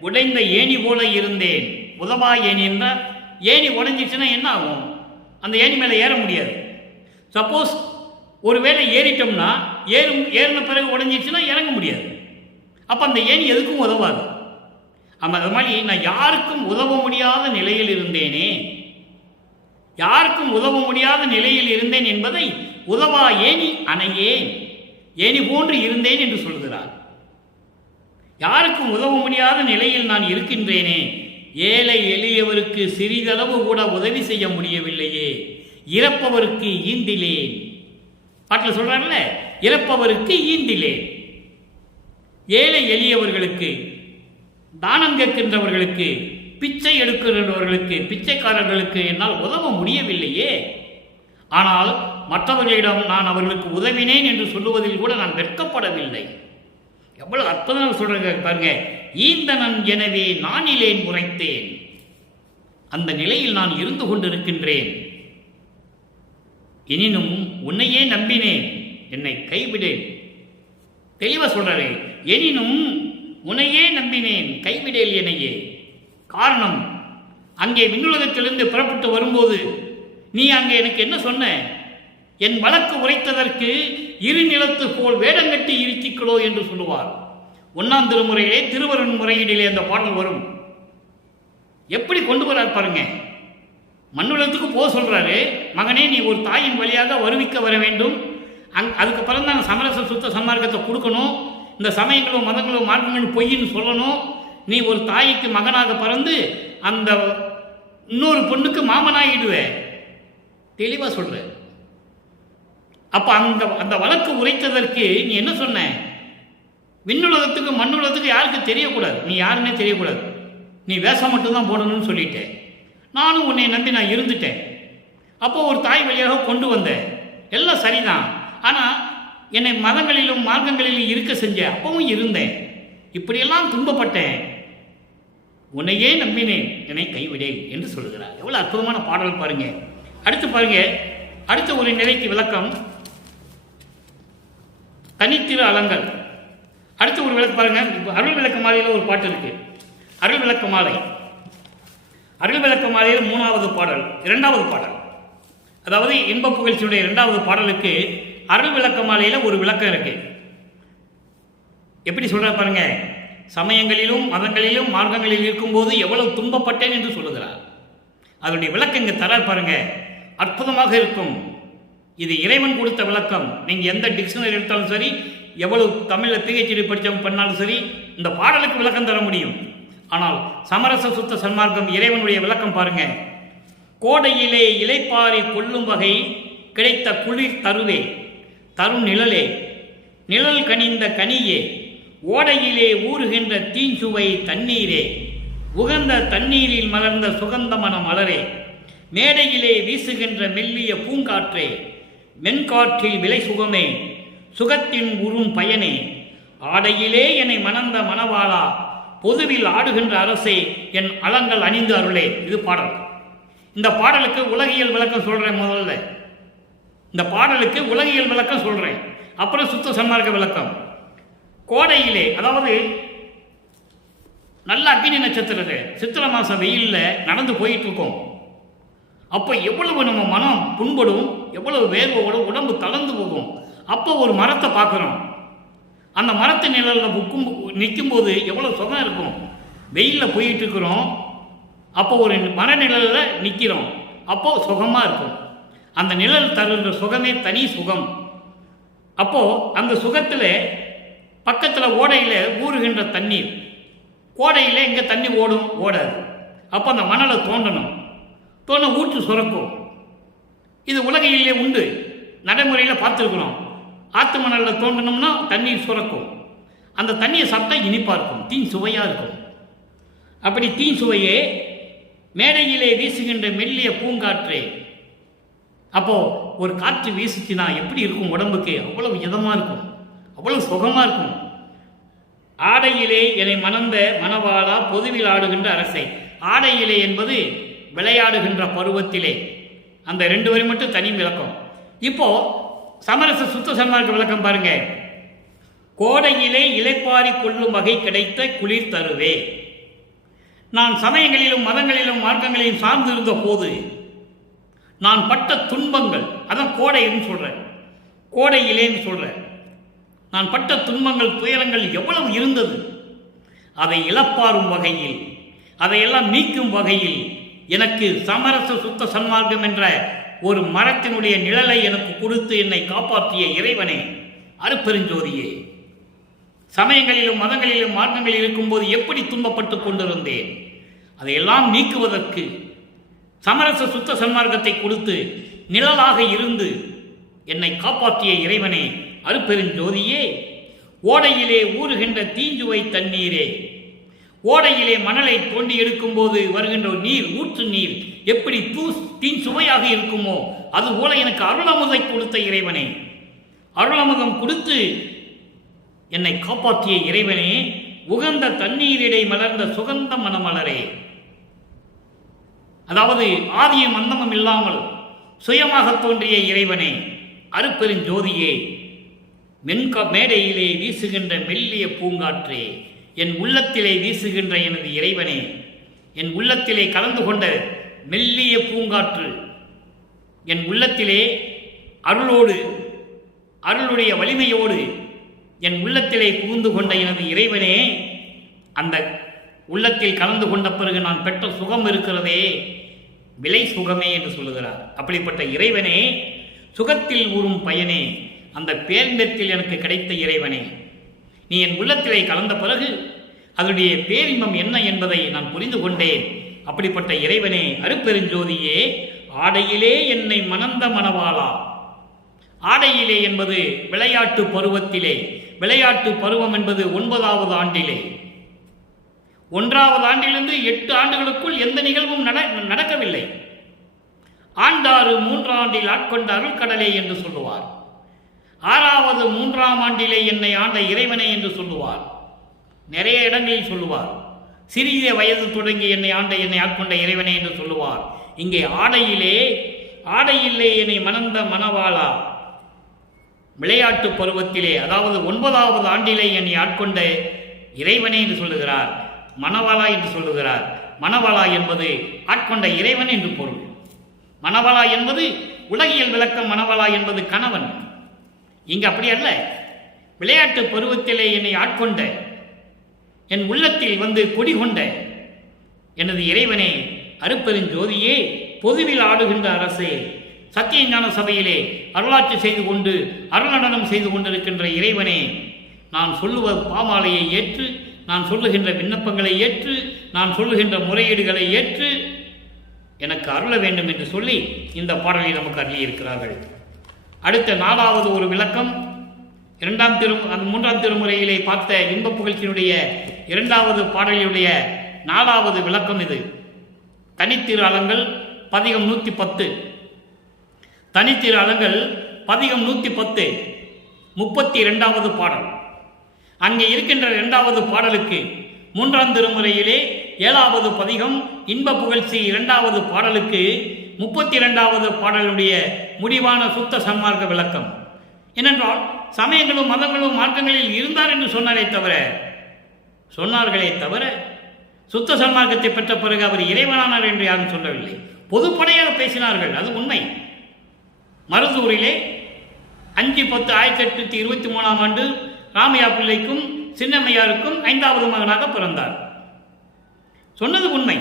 உடைந்த ஏணி போல இருந்தேன். உதவா ஏணி என்றால் ஏணி உடைஞ்சிச்சுன்னா என்ன ஆகும்? அந்த ஏணி மேலே ஏற முடியாது. சப்போஸ் ஒருவேளை ஏறிட்டோம்னா ஏறின பிறகு உடைஞ்சிச்சுன்னா இறங்க முடியாது. அப்போ அந்த ஏணி எதுக்கும் உதவாது. அது மாதிரி நான் யாருக்கும் உதவ முடியாத நிலையில் இருந்தேனே, யாருக்கும் உதவ முடியாத நிலையில் இருந்தேன் என்பதை உதவா ஏணி அணையேன், ஏணி போன்று இருந்தேன் என்று சொல்கிறார். யாருக்கும் உதவ முடியாத நிலையில் நான் இருக்கின்றேனே, ஏழை எளியவருக்கு சிறிதளவு கூட உதவி செய்ய முடியவில்லையே, இறப்பவருக்கு ஈந்திலேன். பாட்டில் சொல்றாங்கல்ல, இறப்பவருக்கு ஈந்திலேன். ஏழை எளியவர்களுக்கு, தானம் கேட்கின்றவர்களுக்கு, பிச்சை எடுக்கின்றவர்களுக்கு, பிச்சைக்காரர்களுக்கு என்னால் உதவ முடியவில்லையே. ஆனால் மற்றவர்களிடம் நான் அவர்களுக்கு உதவினேன் என்று சொல்லுவதில் கூட நான் வெட்கப்படவில்லை. எவ்வளவு அற்புதமாக சொல்றாங்க பாருங்க. ஈந்தனன் எனவே நானிலேன் உரைத்தேன். அந்த நிலையில் நான் இருந்து கொண்டிருக்கின்றேன். எனினும் உன்னையே நம்பினேன், என்னை கைவிடேன். தெளிவா சொல்றாரு. எனினும் உன்னையே நம்பினேன், கைவிடேல் என்னையே. காரணம், அங்கே விண்ணுலகத்திலிருந்து புறப்பட்டு வரும்போது நீ அங்கே எனக்கு என்ன சொன்ன? என் வழக்கு உரைத்ததற்கு இரு நிலத்து போல் வேடங்கட்டி இருக்கிக்கிறோ என்று சொல்லுவார். 1ஆம் திருமுறையிலே திருவருண் முறையீடிலே அந்த பாடல் வரும். எப்படி கொண்டு வரார் பாருங்க. மண்ணுலகத்துக்கு போக சொல்றாரு. மகனே, நீ ஒரு தாயின் வழியாக வருவிக்க வர வேண்டும். அதுக்கு பிறகு தான் சமரச சுத்த சன்மார்க்கத்தை கொடுக்கணும். இந்த சமயங்களும் மதங்களும் மார்க்கங்களும் பொய்ன்னு சொல்லணும். நீ ஒரு தாய்க்கு மகனாக பிறந்து அந்த இன்னொரு பொண்ணுக்கு மாமனாகிடுவே. தெளிவா சொல்ற. அப்ப அந்த வழக்கு உரைத்ததற்கு நீ என்ன சொன்ன? விண்ணுலகத்துக்கு மண்ணுலகத்துக்கு யாருக்கு தெரியக்கூடாது, நீ யாருன்னே தெரியக்கூடாது, நீ வேஷம் மட்டும்தான் போடணும்னு சொல்லிட்டேன். நானும் உன்னை நம்பி நான் இருந்துட்டேன். அப்போ ஒரு தாய் வழியாக கொண்டு வந்தேன், எல்லாம் சரிதான். ஆனால் என்னை மதங்களிலும் மார்க்கங்களிலும் இருக்க செஞ்ச, அப்பவும் இருந்தேன். இப்படியெல்லாம் துன்பப்பட்டேன், உன்னையே நம்பினேன், என்னை கைவிடேன் என்று சொல்கிறார். எவ்வளவு அற்புதமான பாடல் பாருங்க. அடுத்து பாருங்க, அடுத்த ஒரு நிலைக்கு விளக்கம் தனித்திரு அலங்கள். அடுத்த ஒரு விளக்கு பாருங்க. இப்போ அருள் விளக்க மாலையில் ஒரு பாட்டு இருக்கு. அருள் விளக்க மாலை, அருள் விளக்க மாலையில் 3வது பாடல், 2வது பாடல், அதாவது இன்ப புகழ்ச்சியுடைய 2வது பாடலுக்கு அருள் விளக்க மாலையில் ஒரு விளக்கம் இருக்கு. எப்படி சொல்ற பாருங்க. சமயங்களிலும் மதங்களிலும் மார்க்கங்களில் இருக்கும்போது எவ்வளவு துன்பப்பட்டேன் என்று சொல்லுகிறார். அதனுடைய விளக்கம் இங்கே தர பாருங்க, அற்புதமாக இருக்கும். இது இறைவன் கொடுத்த விளக்கம். நீங்க எந்த டிக்ஷனரி எடுத்தாலும் சரி, எவ்வளவு தமிழில் PhD படித்தவங்க பண்ணாலும் சரி, இந்த பாடலுக்கு விளக்கம் தர முடியும். ஆனால் சமரச சுத்த சன்மார்க்கம் இறைவனுடைய விளக்கம் பாருங்க. கோடையிலே இலைப்பாரி கொள்ளும் வகை கிடைத்த குளிர் தருவே, தரும் நிழலே, நிழல் கனிந்த கனியே, ஓடையிலே ஊறுகின்ற தீஞ்சுவை தண்ணீரே, உகந்த தண்ணீரில் மலர்ந்த சுகந்தமன மலரே, மேடையிலே வீசுகின்ற மெல்லிய பூங்காற்றே, மென்காற்றில் விலை சுகமே, சுகத்தின் உறும் பயனே, ஆடையிலே என்னை மணந்த மணவாளா, பொதுவில் ஆடுகின்ற அரசே, என் அலங்கள் அணிந்து அருளே. இது பாடல். இந்த பாடலுக்கு உலகியல் விளக்கம் சொல்றேன். முதல்ல இந்த பாடலுக்கு உலகியல் விளக்கம் சொல்றேன், அப்புறம் சுத்த சன்மார்க்க விளக்கம். கோடையிலே, அதாவது நல்ல அக்னி நட்சத்திரத்தில் சித்திரை மாதம் வெயிலில் நடந்து போயிட்டு இருக்கோம். அப்போ எவ்வளவு நம்ம மனம் புண்படும், எவ்வளவு வேர்வோடும் உடம்பு தளர்ந்து போகும். அப்போ ஒரு மரத்தை பார்க்குறோம். அந்த மரத்து நிழலில் நிற்கும்போது எவ்வளோ சுகம் இருக்கும். வெயிலில் போயிட்டு இருக்கிறோம், அப்போ ஒரு மர நிழலில் நிற்கிறோம், அப்போது சுகமாக இருக்கும். அந்த நிழல் தருகின்ற சுகமே தனி சுகம். அப்போது அந்த சுகத்தில் பக்கத்தில் ஓடையில் ஊறுகின்ற தண்ணீர், கோடையில் எங்கே தண்ணி ஓடும், ஓடாது. அப்போ அந்த மணலை தோண்டணும், ஊற்று சுரக்கும். இது உலகையிலே உண்டு, நடைமுறையில் பார்த்துருக்குறோம். ஆற்று மணலில் தோண்டணும்னா தண்ணீர் சுரக்கும். அந்த தண்ணியை சாப்பிட்டா இனிப்பாக இருக்கும், தீன் சுவையாக இருக்கும். அப்படி தீன் சுவையே மேடையிலே வீசுகின்ற மெல்லிய பூங்காற்றே. அப்போது ஒரு காற்று வீசுச்சுன்னா எப்படி இருக்கும் உடம்புக்கு? அவ்வளவு இதமாக இருக்கும், அவ்வளவு சுகமாக இருக்கும். ஆடையிலே என்னை மணந்த மணவாளா பொதுவில் ஆடுகின்ற அரசை. ஆடையிலே என்பது விளையாடுகின்ற பருவத்திலே. அந்த 2 வரி மட்டும் தனி விளக்கம். இப்போ சமரச சுத்த சன்மார்க்க விளக்கம் பாருங்க. கோடையிலே இளைப்பாரி கொள்ளும் வகை கிடைத்த குளிர் தருவே. நான் சமயங்களிலும் மதங்களிலும் மார்க்கங்களிலும் சார்ந்திருந்த போது நான் பட்ட துன்பங்கள், அதான் கோடைன்னு சொல்றேன், கோடையிலேன்னு சொல்றேன். நான் பட்ட துன்பங்கள் துயரங்கள் எவ்வளவு இருந்தது. அதை இழப்பாரும் வகையில், அதையெல்லாம் நீக்கும் வகையில் எனக்கு சமரச சுத்த சன்மார்க்கம் என்ற ஒரு மரத்தினுடைய நிழலை எனக்கு கொடுத்து என்னை காப்பாற்றிய இறைவனே, அருட்பெருஞ்சோதியே. சமயங்களிலும் மதங்களிலும் மார்க்கங்களில் இருக்கும்போது எப்படி துன்பப்பட்டு கொண்டிருந்தேன், அதையெல்லாம் நீக்குவதற்கு சமரச சுத்த சன்மார்க்கத்தை கொடுத்து நிழலாக இருந்து என்னை காப்பாற்றிய இறைவனே, அருட்பெருஞ்சோதியே. ஓடையிலே ஊறுகின்ற தீஞ்சுவை தண்ணீரே. ஓடையிலே மணலை தோண்டி எடுக்கும் போது வருகின்ற நீர், ஊற்று நீர் எப்படி தீன் சுவையாக இருக்குமோ அதுபோல எனக்கு அருளமுதை கொடுத்த இறைவனே, அருளமுதம் கொடுத்து என்னை காப்பாற்றிய இறைவனே, உகந்த தண்ணீரிடை மலர்ந்த சுகந்த மணமலரே. அதாவது ஆதியும் அந்தமும் இல்லாமல் சுயமாக தோன்றிய இறைவனே, அருட்பெருஞ்சோதியே. மேடையிலே வீசுகின்ற மெல்லிய பூங்காற்றே, என் உள்ளத்திலே வீசுகின்ற எனது இறைவனே, என் உள்ளத்திலே கலந்து கொண்ட மெல்லிய பூங்காற்று, என் உள்ளத்திலே அருளோடு, அருளுடைய வலிமையோடு என் உள்ளத்திலே புகுந்து கொண்ட எனது இறைவனே, அந்த உள்ளத்தில் கலந்து கொண்ட பிறகு நான் பெற்ற சுகம் இருக்கிறதே, விலை சுகமே என்று சொல்லுகிறார். அப்படிப்பட்ட இறைவனே, சுகத்தில் ஊறும் பயனே, அந்த பேரின்பத்தில் எனக்கு கிடைத்த இறைவனே, நீ என் உள்ளத்திலே கலந்த பிறகு அதனுடைய பேரின்பம் என்ன என்பதை நான் புரிந்து கொண்டேன். அப்படிப்பட்ட இறைவனே, அருட்பெருஞ்சோதியே. ஆடையிலே என்னை மணந்த மணவாளா. ஆடையிலே என்பது விளையாட்டு பருவத்திலே, விளையாட்டு பருவம் என்பது 9வது ஆண்டிலே. 1வது ஆண்டிலிருந்து 8 ஆண்டுகளுக்குள் எந்த நிகழ்வும் நடக்கவில்லை. ஆண்டாறு 3 ஆண்டில் ஆட்கொண்ட அருள்கடலே என்று சொல்லுவார். 6வது 3ஆம் ஆண்டிலே என்னை ஆண்ட இறைவனே என்று சொல்லுவார். நிறைய இடங்களில் சொல்லுவார். சிறிய வயது தொடங்கி என்னை ஆண்ட, என்னை ஆட்கொண்ட இறைவனே என்று சொல்லுவார். இங்கே ஆடையிலே என்னை மணந்த மணவாளா, விளையாட்டு பருவத்திலே, அதாவது 9வது ஆண்டிலே என்னை ஆட்கொண்ட இறைவனே என்று சொல்லுகிறார். மணவாளா என்று சொல்லுகிறார். மணவாளா என்பது ஆட்கொண்ட இறைவன் என்று பொருள். மணவாளா என்பது உலகியல் விளக்கம். மணவாளா என்பது கணவன். இங்கு அப்படி அல்ல. விளையாட்டு பருவத்திலே என்னை ஆட்கொண்ட, என் உள்ளத்தில் வந்து குடிகொண்ட எனது இறைவனே, அருட்பெருஞ்சோதியே, பொதுவில் ஆடுகின்ற அரசே, சத்திய ஞான சபையிலே அருளாட்சி செய்து கொண்டு அருளடனம் செய்து கொண்டிருக்கின்ற இறைவனே, நான் சொல்லுவ பாமாலையை ஏற்று, நான் சொல்லுகின்ற விண்ணப்பங்களை ஏற்று, நான் சொல்லுகின்ற முறையீடுகளை ஏற்று எனக்கு அருள வேண்டும் என்று சொல்லி இந்த பாடலை நமக்கு அருளியிருக்கிறார்கள். அடுத்த 4வது ஒரு விளக்கம், 3ஆம் திருமுறையிலே பார்த்த இன்ப புகழ்ச்சியினுடைய 2வது பாடலினுடைய 4வது விளக்கம் இது. தனித்திரு அலங்கள் பதிகம் 110. தனித்திரு அலங்கள் பதிகம் 110, 32வது பாடல். அங்கே இருக்கின்ற 2வது பாடலுக்கு 3ஆம் திருமுறையிலே 7வது பதிகம் இன்ப புகழ்ச்சி 2வது பாடலுக்கு 32வது பாடலுடைய முடிவான சுத்த சன்மார்க்க விளக்கம். ஏனென்றால் சமயங்களும் மதங்களும் மார்க்கங்களில் இருந்தார் என்று சொன்னார்களே தவிர சுத்த சன்மார்க்கத்தை பெற்ற பிறகு அவர் இறைவனானார் என்று யாரும் சொல்லவில்லை. பொதுப்படையாக பேசினார்கள், அது உண்மை. மருதூரிலே 5/10/1823 ராமையா பிள்ளைக்கும் சின்னம்மையாருக்கும் 5வது மகனாக பிறந்தார். சொன்னது உண்மை,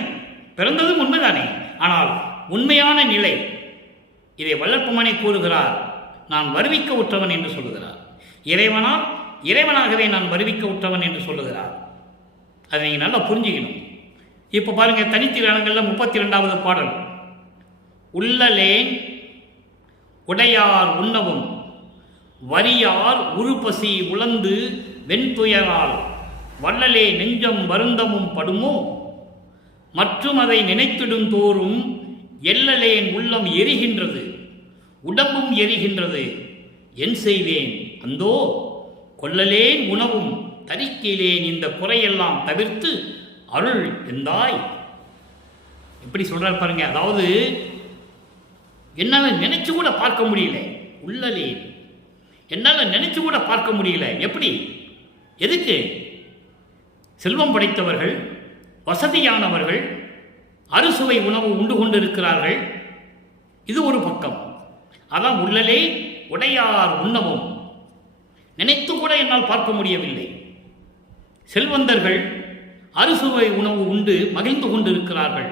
பிறந்ததும் உண்மைதானே. ஆனால் உண்மையான நிலை இதை வல்லற்பமானே கூறுகிறார். நான் வருவிக்க உற்றவன் என்று சொல்லுகிறார். இறைவனாகவே நான் வருவிக்க உற்றவன் என்று சொல்லுகிறார். அதை நீங்கள் நல்லா புரிஞ்சுக்கணும். இப்போ பாருங்க, தனித்திரானங்களில் 32வது பாடல். உள்ளலேன் உடையார் உண்ணவும் வரியார் உருப்பசி உழந்து வெண்துயரால் வள்ளலே நெஞ்சம் வருந்தமும் படுமோ மற்றும் அதை நினைத்திடும் தோறும் எல்லலேன் உள்ளம் எரிகின்றது உடம்பும் எரிகின்றது என் செய்வேன் அந்தோ கொள்ளலேன் உணவும் தரிக்கிலேன் இந்த குறையெல்லாம் தவிர்த்து அருள் எந்தாய். எப்படி சொல்றார் பாருங்க. அதாவது என்னால் நினைச்சு கூட பார்க்க முடியல. உள்ளலேன் என்னால் நினைச்சு கூட பார்க்க முடியல. எப்படி? எதுக்கு? செல்வம் படைத்தவர்கள், வசதியானவர்கள், அறுசுவை உணவு உண்டு கொண்டிருக்கிறார்கள். இது ஒரு பக்கம். அதான் உள்ளலே உடையார் உண்ணவும் நினைத்து கூட என்னால் பார்க்க முடியவில்லை. செல்வந்தர்கள் அறுசுவை உணவு உண்டு மகிழ்ந்து கொண்டிருக்கிறார்கள்.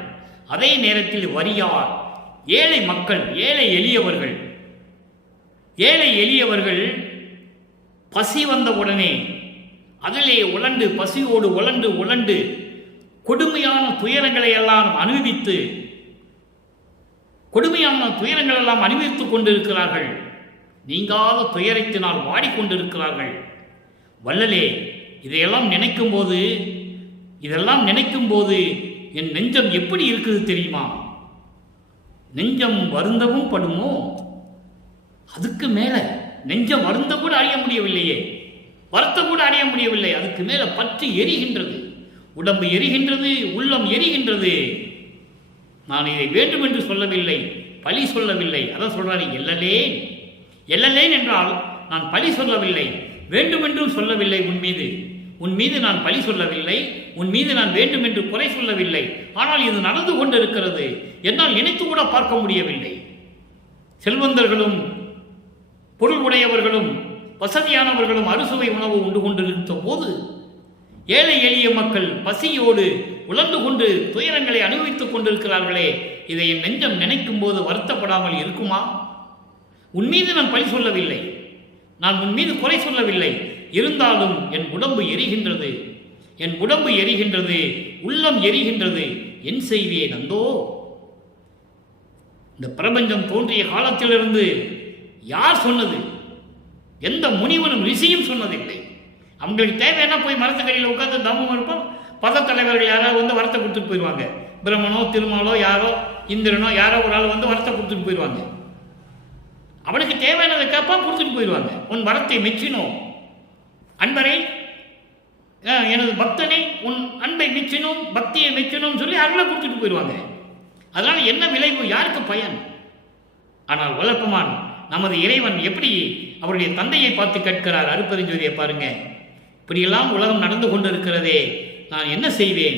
அதே நேரத்தில் வரியார் ஏழை மக்கள், ஏழை எளியவர்கள் பசி வந்தவுடனே அதிலே உழண்டு, பசியோடு உழண்டு கொடுமையான துயரங்களை எல்லாம் அனுபவித்துக் கொண்டிருக்கிறார்கள். நீங்காத துயரத்தினால் வாடிக்கொண்டிருக்கிறார்கள். வள்ளலே, இதெல்லாம் நினைக்கும் போது என் நெஞ்சம் எப்படி இருக்குது தெரியுமா? நெஞ்சம் வருந்தவும் படுமோ. அதுக்கு மேல நெஞ்சம் வருந்த கூட அடைய முடியவில்லையே, வருத்தம் கூட அடைய முடியவில்லை. அதுக்கு மேல பற்றி எரிகின்றது, உடம்பு எரிகின்றது, உள்ளம் எரிகின்றது. நான் இதை வேண்டும் என்று சொல்லவில்லை, பழி சொல்லவில்லை. அதான் சொல்றாரு, எல்லலேன் என்றால் நான் பழி சொல்லவில்லை, வேண்டுமென்றும் சொல்லவில்லை. உன் மீது நான் பழி சொல்லவில்லை, உன் மீது நான் வேண்டும் என்று குறை சொல்லவில்லை. ஆனால் இது நடந்து கொண்டிருக்கிறது, என்னால் நினைத்து கூட பார்க்க முடியவில்லை. செல்வந்தர்களும் பொருள் உடையவர்களும் வசதியானவர்களும் அறுசுவை உணவு உண்டு கொண்டிருந்த போது ஏழை எளிய மக்கள் பசியோடு உழந்து கொண்டு துயரங்களை அனுபவித்துக் கொண்டிருக்கிறார்களே, இதை என் நெஞ்சம் நினைக்கும் போது வருத்தப்படாமல் இருக்குமா? உன் மீது நான் பழி சொல்லவில்லை, நான் உன் மீது குறை சொல்லவில்லை. இருந்தாலும் என் உடம்பு எரிகின்றது, உள்ளம் எரிகின்றது. என் செய்வேன் அந்தோ. இந்த பிரபஞ்சம் தோன்றிய காலத்திலிருந்து யார் சொன்னது? எந்த முனிவனும் ரிஷியும் சொன்னதில்லை. அவங்களுக்கு தேவையான போய் மரத்துக்கடியில் உட்கார்ந்து தமம் இருப்போம். பத தலைவர்கள் யாராவது வந்து வரத்தை கொடுத்துட்டு போயிடுவாங்க. பிரம்மனோ திருமாலோ யாரோ இந்திரனோ யாரோ ஒரு ஆள் வந்து வரத்தை கொடுத்துட்டு போயிடுவாங்க. அவனுக்கு தேவையானதை கேட்பா கொடுத்துட்டு போயிடுவாங்க. உன் வரத்தை மெச்சினோம் அன்பரை, எனது பக்தனை உன் அன்பை மெச்சினோம், பக்தியை மெச்சினோம் சொல்லி அருளை கொடுத்துட்டு போயிடுவாங்க. அதனால என்ன விளைவு, யாருக்கு பயன்? ஆனால் வல்லற்பமான் நமது இறைவன் எப்படி அவருடைய தந்தையை பார்த்து கேட்கிறார். அருட்பெருஞ்சோதியை பாருங்க. இப்படியெல்லாம் உலகம் நடந்து கொண்டிருக்கிறதே, நான் என்ன செய்வேன்?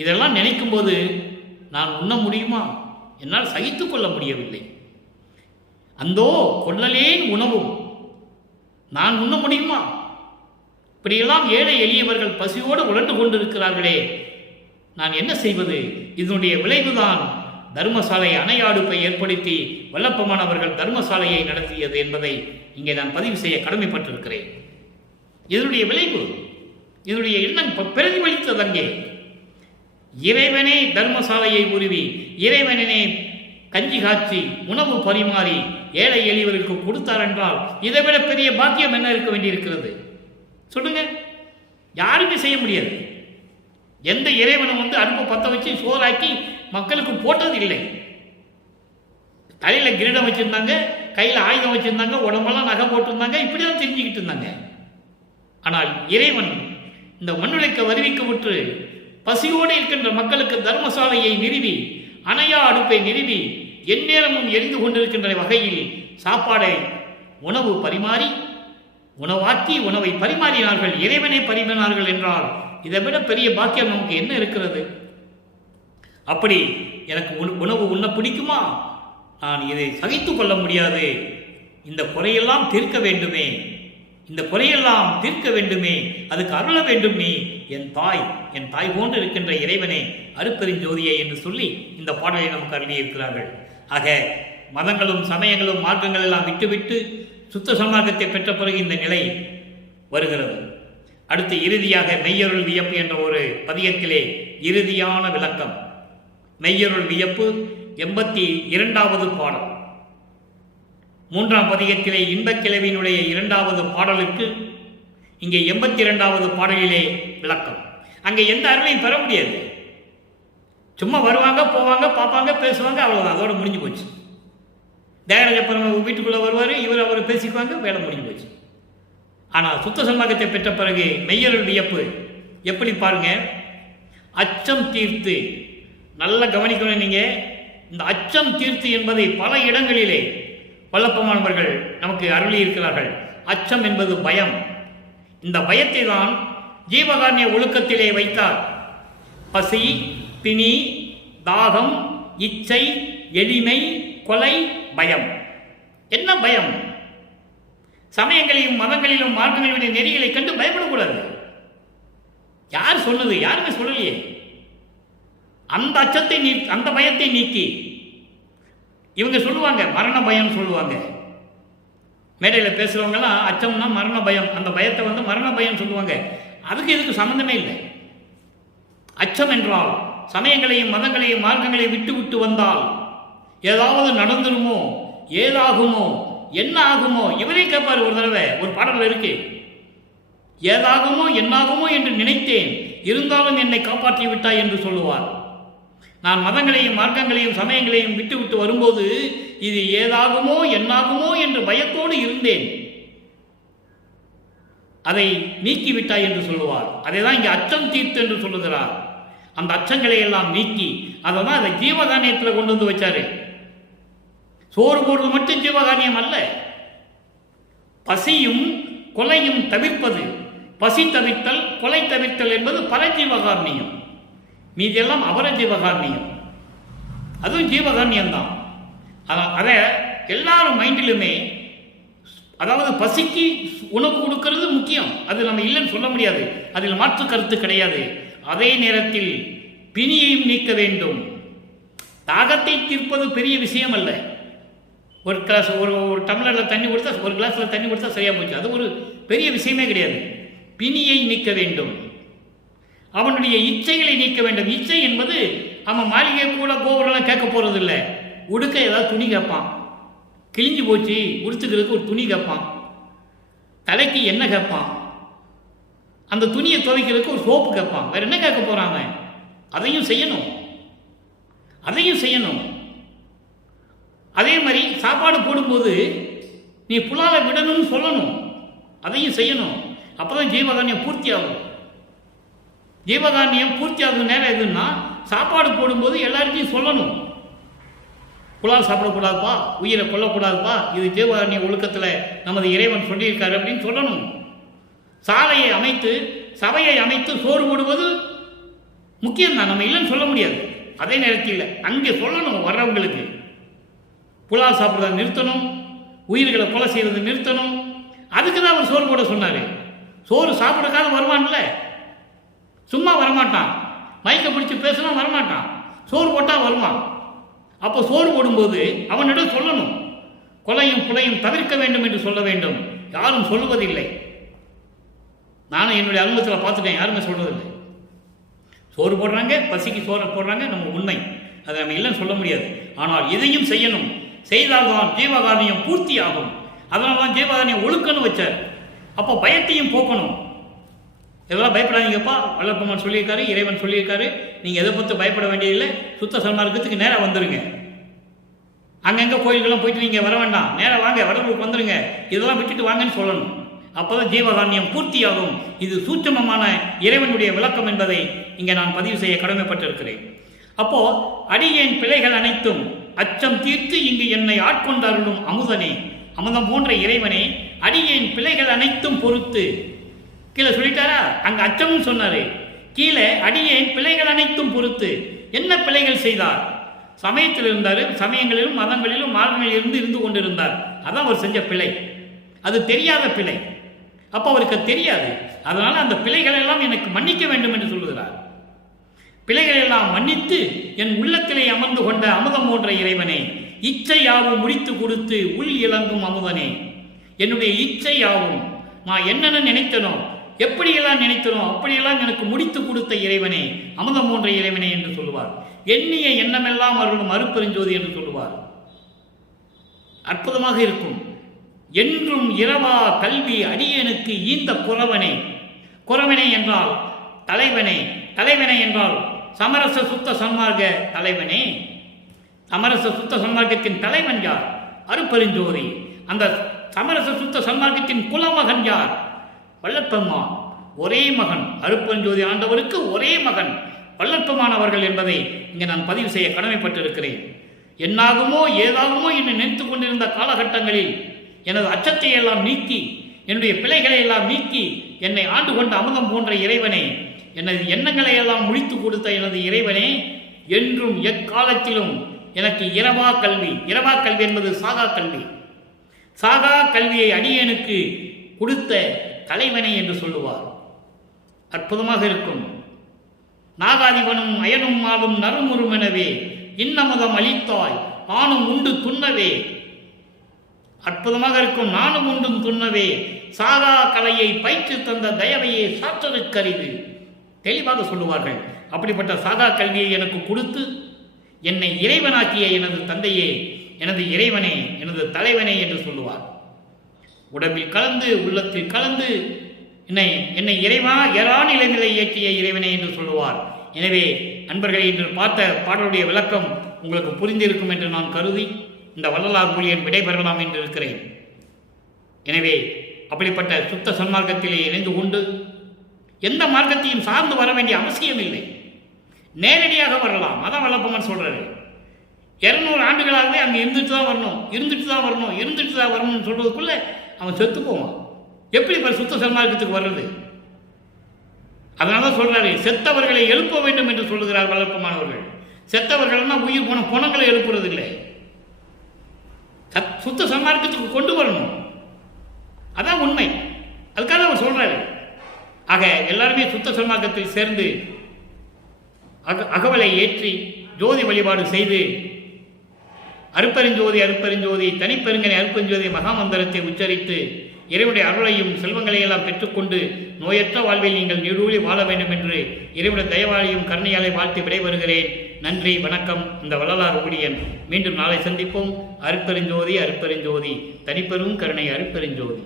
இதெல்லாம் நினைக்கும் போது நான் உண்ண முடியுமா? என்னால் சகித்துக் கொள்ள முடியவில்லை. அந்தோ கொள்ளலேன் உணவும், நான் உண்ண முடியுமா? இப்படியெல்லாம் ஏழை எளியவர்கள் பசியோடு உழண்டு கொண்டிருக்கிறார்களே, நான் என்ன செய்வது? இதனுடைய விளைவுதான் தர்மசாலை அணையாடுப்பை ஏற்படுத்தி வல்லப்பமான் அவர்கள் தர்மசாலையை நடத்தியது என்பதை இங்கே நான் பதிவு செய்ய கடமைப்பட்டிருக்கிறேன். இதனுடைய விளைவு, இதனுடைய எண்ணம் பிரதிபலித்தது. அங்கே இறைவனே தர்மசாலையை உருவி, இறைவனே கஞ்சி காய்ச்சி உணவு பரிமாறி ஏழை எளியவர்களுக்கு கொடுத்தார் என்றால் இதை விட பெரிய பாக்கியம் என்ன இருக்க வேண்டியிருக்கிறது? சொல்லுங்க. யாருமே செய்ய முடியாது. எந்த இறைவனும் வந்து அடுப்பு பற்ற வச்சு சோறாக்கி மக்களுக்கு போட்டது இல்லை. தலையில் கிரீடம் வச்சுருந்தாங்க, கையில் ஆயுதம் வச்சுருந்தாங்க, உடம்பெல்லாம் நகை போட்டிருந்தாங்க, இப்படிதான் தெரிஞ்சுக்கிட்டு இருந்தாங்க. ஆனால் இறைவன் இந்த மண்ணுலைக்க வருவிக்க விட்டு பசியோடு இருக்கின்ற மக்களுக்கு தர்மசாலையை நிறுவி, அணையா அடுப்பை நிறுவி, எந்நேரமும் எரிந்து கொண்டிருக்கின்ற வகையில் சாப்பாடை உணவு பரிமாறி, உணவாக்கி உணவை பரிமாறினார்கள். இறைவனை பரிமாறினார்கள் என்றால் இதை விட பெரிய பாக்கியம் நமக்கு என்ன இருக்கிறது? அப்படி எனக்கு உணவு உண்ண பிடிக்குமா, நான் இதை சகித்து கொள்ள முடியாது, இந்த குறையெல்லாம் தீர்க்க வேண்டுமே, இந்த குறையெல்லாம் தீர்க்க வேண்டுமே, அதுக்கு அருள வேண்டும் நீ என் தாய் போன்று இருக்கின்ற இறைவனே, அருட்பெருஞ்சோதியே என்று சொல்லி இந்த பாடலை நமக்கு அருளியிருக்கிறார்கள். ஆக மதங்களும் சமயங்களும் மார்க்கங்கள் எல்லாம் விட்டுவிட்டு சுத்த சன்மார்க்கத்தை பெற்ற பிறகு இந்த நிலை வருகிறது. அடுத்து இறுதியாக மெய்யருள் வியப்பு என்ற ஒரு பதியத்திலே இறுதியான விளக்கம். மெய்யருள் வியப்பு 82வது பாடல். 3ஆம் பதிகத்திலே இன்பக்கிழவியினுடைய 2வது பாடலுக்கு இங்கே 82வது பாடலிலே விளக்கம். அங்கே எந்த அருளையும் பெற முடியாது. சும்மா வருவாங்க, போவாங்க, பார்ப்பாங்க, பேசுவாங்க, அவ்வளோதான், அதோட முடிஞ்சு போச்சு. தியாகராஜ பெருமாள் வீட்டுக்குள்ளே வருவார், அவர் பேசிக்குவாங்க, வேலை முடிஞ்சு போச்சு. ஆனால் சுத்த சன்மார்க்கத்தை பெற்ற பிறகு மெய்யருள் வியப்பு எப்படி பாருங்க. அச்சம் தீர்த்து, நல்லா கவனிக்கணும் நீங்கள். இந்த அச்சம் தீர்த்து என்பதை பல இடங்களிலே வல்லப்பமானவர்கள் நமக்கு அருளி இருக்கிறார்கள். அச்சம் என்பது பயம். இந்த பயத்தை தான் ஜீவகாருண்ய ஒழுக்கத்திலே வைத்தார். பசி, பிணி, தாகம், இச்சை, எளிமை, கொலை, பயம். என்ன பயம்? சமயங்களையும் மதங்களிலும் மார்க்கங்களிலும் நெறிகளை கண்டு பயப்படக்கூடாது. யார் சொன்னது? யாருமே சொல்லலையே. அந்த அச்சத்தை அந்த பயத்தை நீக்கி இவங்க சொல்லுவாங்க மரண பயம் சொல்லுவாங்க. மேடையில் பேசுறவங்கலாம் அச்சம்னா மரண பயம், அந்த பயத்தை மரண பயம் சொல்லுவாங்க. அதுக்கு இதுக்கு சம்பந்தமே இல்லை. அச்சம் என்றால் சமயங்களையும் மதங்களையும் மார்க்கங்களையும் விட்டு விட்டு வந்தால் ஏதாவது நடந்துருமோ, ஏதாகுமோ, என்ன ஆகுமோ. இவரே கேட்பார் ஒரு தடவை, ஒரு பாடல் இருக்கு. ஏதாகுமோ என்னாகுமோ என்று நினைத்தேன், இருந்தாலும் என்னை காப்பாற்றி விட்டாய் என்று சொல்லுவார். நான் மதங்களையும் மார்க்கங்களையும் சமயங்களையும் விட்டு விட்டு வரும்போது இது ஏதாகுமோ என்னாகுமோ என்று பயத்தோடு இருந்தேன், அதை நீக்கிவிட்டாய் என்று சொல்லுவார். அதை தான் இங்கே அச்சம் தீர்த்து என்று சொல்லுகிறார். அந்த அச்சங்களை எல்லாம் நீக்கி அதை தான் அதை ஜீவகாரியத்தில் கொண்டு வந்து வச்சாரு. சோறு போடுறது மட்டும் ஜீவகாரியம் அல்ல. பசியும் கொலையும் தவிர்ப்பது, பசி தவிர்த்தல், கொலை தவிர்த்தல் என்பது பரஜீவகாரணியம். மீதெல்லாம் அபரஜீவகாரணியம். அதுவும் ஜீவகாரணியம்தான். அதை எல்லாரும் மைண்டிலுமே, அதாவது பசிக்கு உணவு கொடுக்கறது முக்கியம், அது நம்ம இல்லைன்னு சொல்ல முடியாது, அதில் மாற்று கருத்து கிடையாது. அதே நேரத்தில் பிணியையும் நீக்க வேண்டும். தாகத்தை தீர்ப்பது பெரிய விஷயம் அல்ல. ஒரு கிளாஸ் ஒரு டம்ளரில் தண்ணி கொடுத்தா, ஒரு கிளாஸில் தண்ணி கொடுத்தா சரியாக போச்சு, அது ஒரு பெரிய விஷயமே கிடையாது. பிணியை நீக்க வேண்டும், அவனுடைய இச்சைகளை நீக்க வேண்டும். இச்சை என்பது அவன் மாளிகை கூட கோபுரம்லாம் கேட்க போகிறது இல்லை. உடுக்க ஏதாவது துணி கேட்பான், கிழிஞ்சு போச்சு உடுத்துக்கிறதுக்கு ஒரு துணி கேட்பான், தலைக்கு எண்ணெய் கேட்பான், அந்த துணியை துவைக்கிறதுக்கு ஒரு சோப்பு கேட்பான். வேற என்ன கேட்க போகிறாங்க? அதையும் செய்யணும், அதையும் செய்யணும். அதே மாதிரி சாப்பாடு போடும்போது நீ புலாலை விடணும்னு சொல்லணும், அதையும் செய்யணும். அப்போதான் ஜீவகாரணியம் பூர்த்தி ஆகும். ஜீவகாரணியம் பூர்த்தி ஆகும் நேரம் எதுன்னா, சாப்பாடு போடும்போது எல்லாருக்கையும் சொல்லணும், புலால் சாப்பிடக்கூடாதுப்பா, உயிரை கொல்லக்கூடாதுப்பா, இது ஜீவகாரணிய ஒழுக்கத்தில் நமது இறைவன் சொல்லியிருக்காரு அப்படின்னு சொல்லணும். சாலையை அமைத்து சபையை அமைத்து சோறு போடுவது முக்கியம்தான், நம்ம இல்லைன்னு சொல்ல முடியாது. அதே நேரத்தில் அங்கே சொல்லணும், வர்றவங்களுக்கு புலால் சாப்பிட்றத நிறுத்தணும், உயிர்களை கொலை செய்கிறத நிறுத்தணும். அதுக்கு தான் அவர் சோறு போட சொன்னார். சோறு சாப்பிட்றதுக்காக வருவான்ல, சும்மா வரமாட்டான். மைக்க பிடிச்சி பேசினா வரமாட்டான், சோறு போட்டால் வருவான். அப்போ சோறு போடும்போது அவனிடம் சொல்லணும், கொலையும் புலையும் தவிர்க்க வேண்டும் என்று சொல்ல வேண்டும். யாரும் சொல்லுவதில்லை. நானும் என்னுடைய அனுபவத்தில் பார்த்துட்டேன், யாருமே சொல்றதில்லை. சோறு போடுறாங்க, பசிக்கு சோறு போடுறாங்க, நம்ம உண்மை, அதை நம்ம இல்லைன்னு சொல்ல முடியாது. ஆனால் இதையும் செய்யணும், செய்தால்தான் ஜீவகாரணியம் பூர்த்தி ஆகும். அதனால தான் ஜீவகாரணியம் ஒழுக்கன்னு வச்சார். அப்போ பயத்தையும் போக்கணும். இதெல்லாம் பயப்படாதீங்கப்பா, வல்லப்பெருமான் சொல்லியிருக்காரு, இறைவன் சொல்லியிருக்காரு, நீங்கள் எதை பற்றி பயப்பட வேண்டியதில்லை, சுத்த சன்மார்க்கத்துக்கு நேராக வந்துடுங்க. அங்கங்கே கோயில்கள்லாம் போயிட்டு நீங்கள் வர வேண்டாம், நேராக வாங்க, வடலூருக்கு வந்துடுங்க, இதெல்லாம் விட்டுட்டு வாங்கன்னு சொல்லணும். அப்போதான் ஜீவகாரணியம் பூர்த்தியாகும். இது சூட்சமமான இறைவனுடைய விளக்கம் என்பதை இங்கே நான் பதிவு செய்ய கடமைப்பட்டிருக்கிறேன். அப்போ அடியேன் பிழைகள் அனைத்தும் அச்சம் தீர்த்து இங்கு என்னை ஆட்கொண்டாருளும் அமுதனே, அமுதம் போன்ற இறைவனே, அடியேன் பிழைகள் அனைத்தும் பொறுத்து. கீழே சொல்லிட்டாரா, அங்கே அச்சமும் சொன்னாரு, கீழே அடியேன் பிழைகள் அனைத்தும் பொறுத்து. என்ன பிழைகள் செய்தார்? சமயத்தில் இருந்தார், சமயங்களிலும் மதங்களிலும் மார்க்கங்களில் இருந்து கொண்டிருந்தார். அதான் அவர் செஞ்ச பிழை. அது தெரியாத பிழை. அப்போ அவருக்கு தெரியாது. அதனால் அந்த பிழைகள் எல்லாம் எனக்கு மன்னிக்க வேண்டும் என்று சொல்லுகிறார். பிழைகளை எல்லாம் மன்னித்து என் உள்ளத்திலே அமர்ந்து கொண்ட அமுதம் போன்ற இறைவனே, இச்சை யாவும் முடித்து கொடுத்து உள் இளங்கும் அமுதனே, என்னுடைய இச்சை யாவும் நான் என்னென்ன நினைத்தனோ, எப்படியெல்லாம் நினைத்தனோ அப்படியெல்லாம் எனக்கு முடித்து கொடுத்த இறைவனே, அமுதம் போன்ற இறைவனே என்று சொல்லுவார். எண்ணிய எண்ணமெல்லாம் அருளும் அருட்பெருஞ்சோதி என்று சொல்லுவார். அற்புதமாக இருக்கும். என்றும் இரவா கல்வி அடியனுக்கு ஈந்த குறவனே. குறவனே என்றால் தலைவனே, தலைவனே என்றால் சமரச சுத்த சன்மார்க்க தலைவனே. சமரச சுத்த சன்மார்க்கத்தின் தலைவன் யார்? அருட்பெருஞ்சோதி. அந்த சமரச சுத்த சன்மார்க்கத்தின் குலமகன் யார்? வல்லற்பெருமான். ஒரே மகன். அருட்பெருஞ்சோதி ஆண்டவருக்கு ஒரே மகன் வல்லற்பெருமான் அவர்கள் என்பதை இங்கே நான் பதிவு செய்ய கடமைப்பட்டிருக்கிறேன். என்னாகுமோ ஏதாகுமோ என்று நினைத்து கொண்டிருந்த காலகட்டங்களில் எனது அச்சத்தை எல்லாம் நீக்கி, என்னுடைய பிழைகளை எல்லாம் நீக்கி என்னை ஆண்டு கொண்ட அமுதம் போன்ற இறைவனே, எனது எண்ணங்களை எல்லாம் முடித்து கொடுத்த எனது இறைவனே, என்றும் எக்காலத்திலும் எனக்கு இரவா கல்வி. இரவா கல்வி என்பது சாகா கல்வி. சாகா கல்வியை அடியேனுக்கு கொடுத்த தலைவனே என்று சொல்லுவார். அற்புதமாக இருக்கும். நாகாதிபனும் அயனும் ஆளும் நறுமுறுமெனவே இன்னமுதம் அளித்தாய் நானும் உண்டு துண்ணவே. அற்புதமாக இருக்கும். நானும் உண்டும் துண்ணவே சாகா கலையை பயிற்று தந்த தயவையே சாற்றலுக்கரிது. தெளிவாக சொல்லுவார்கள். அப்படிப்பட்ட சாகா கல்வியை எனக்கு கொடுத்து என்னை இறைவனாக்கிய எனது தந்தையே, எனது இறைவனே, எனது தலைவனே என்று சொல்லுவார். உடம்பில் கலந்து உள்ளத்தில் கலந்து என்னை இறைவா எறா நிலைநிலை ஏற்றிய இறைவனே என்று சொல்லுவார். எனவே அன்பர்களை இன்று பார்த்த பாடலுடைய விளக்கம் உங்களுக்கு புரிந்திருக்கும் என்று நான் கருதி இந்த வள்ளலார் ஊழியன் விடைபெறலாம் என்று இருக்கிறேன். எனவே அப்படிப்பட்ட சுத்த சன்மார்க்கத்திலே இணைந்து கொண்டு எந்த மார்க்கத்தையும் சார்ந்து வர வேண்டிய அவசியம் இல்லை. நேரடியாக வரலாம். அதான் வல்லப்பெருமான் சொல்றாரு. 200 ஆண்டுகளாகவே அங்கே இருந்துட்டு தான் வரணும்னு சொல்றதுக்குள்ள அவன் செத்து போவான். எப்படி சுத்த சன்மார்க்கத்துக்கு வர்றது? அதனால தான் சொல்றாரு, செத்தவர்களை எழுப்ப வேண்டும் என்று சொல்லுகிறார் வல்லப்பெருமானவர்கள். செத்தவர்கள்னா உயிர் போன குணங்களை எழுப்புறது இல்லை, சுத்த சன்மார்க்கத்துக்கு கொண்டு வரணும். அதான் உண்மை. அதுக்காக அவர் சொல்றாரு. ஆக எல்லாருமே சுத்த சன்மார்க்கத்தில் சேர்ந்து அகவலை ஏற்றி ஜோதி வழிபாடு செய்து அருட்பெருஞ்சோதி அருட்பெருஞ்சோதி தனிப்பெருங்கனை அருட்பெருஞ்சோதி மகாமந்திரத்தை உச்சரித்து இறைவனுடைய அருளையும் செல்வங்களையெல்லாம் பெற்றுக்கொண்டு நோயற்ற வாழ்வில் நீங்கள் நீடூழி வாழ வேண்டும் என்று இறைவனுடைய தயவாளையும் கருணையாலை வாழ்த்து விடைபெறுகிறேன். நன்றி, வணக்கம். இந்த வள்ளலார் ஊழியன். மீண்டும் நாளை சந்திப்போம். அருட்பெருஞ்சோதி அருட்பெருஞ்சோதி தனிப்பெரும் கருணை அருட்பெருஞ்சோதி.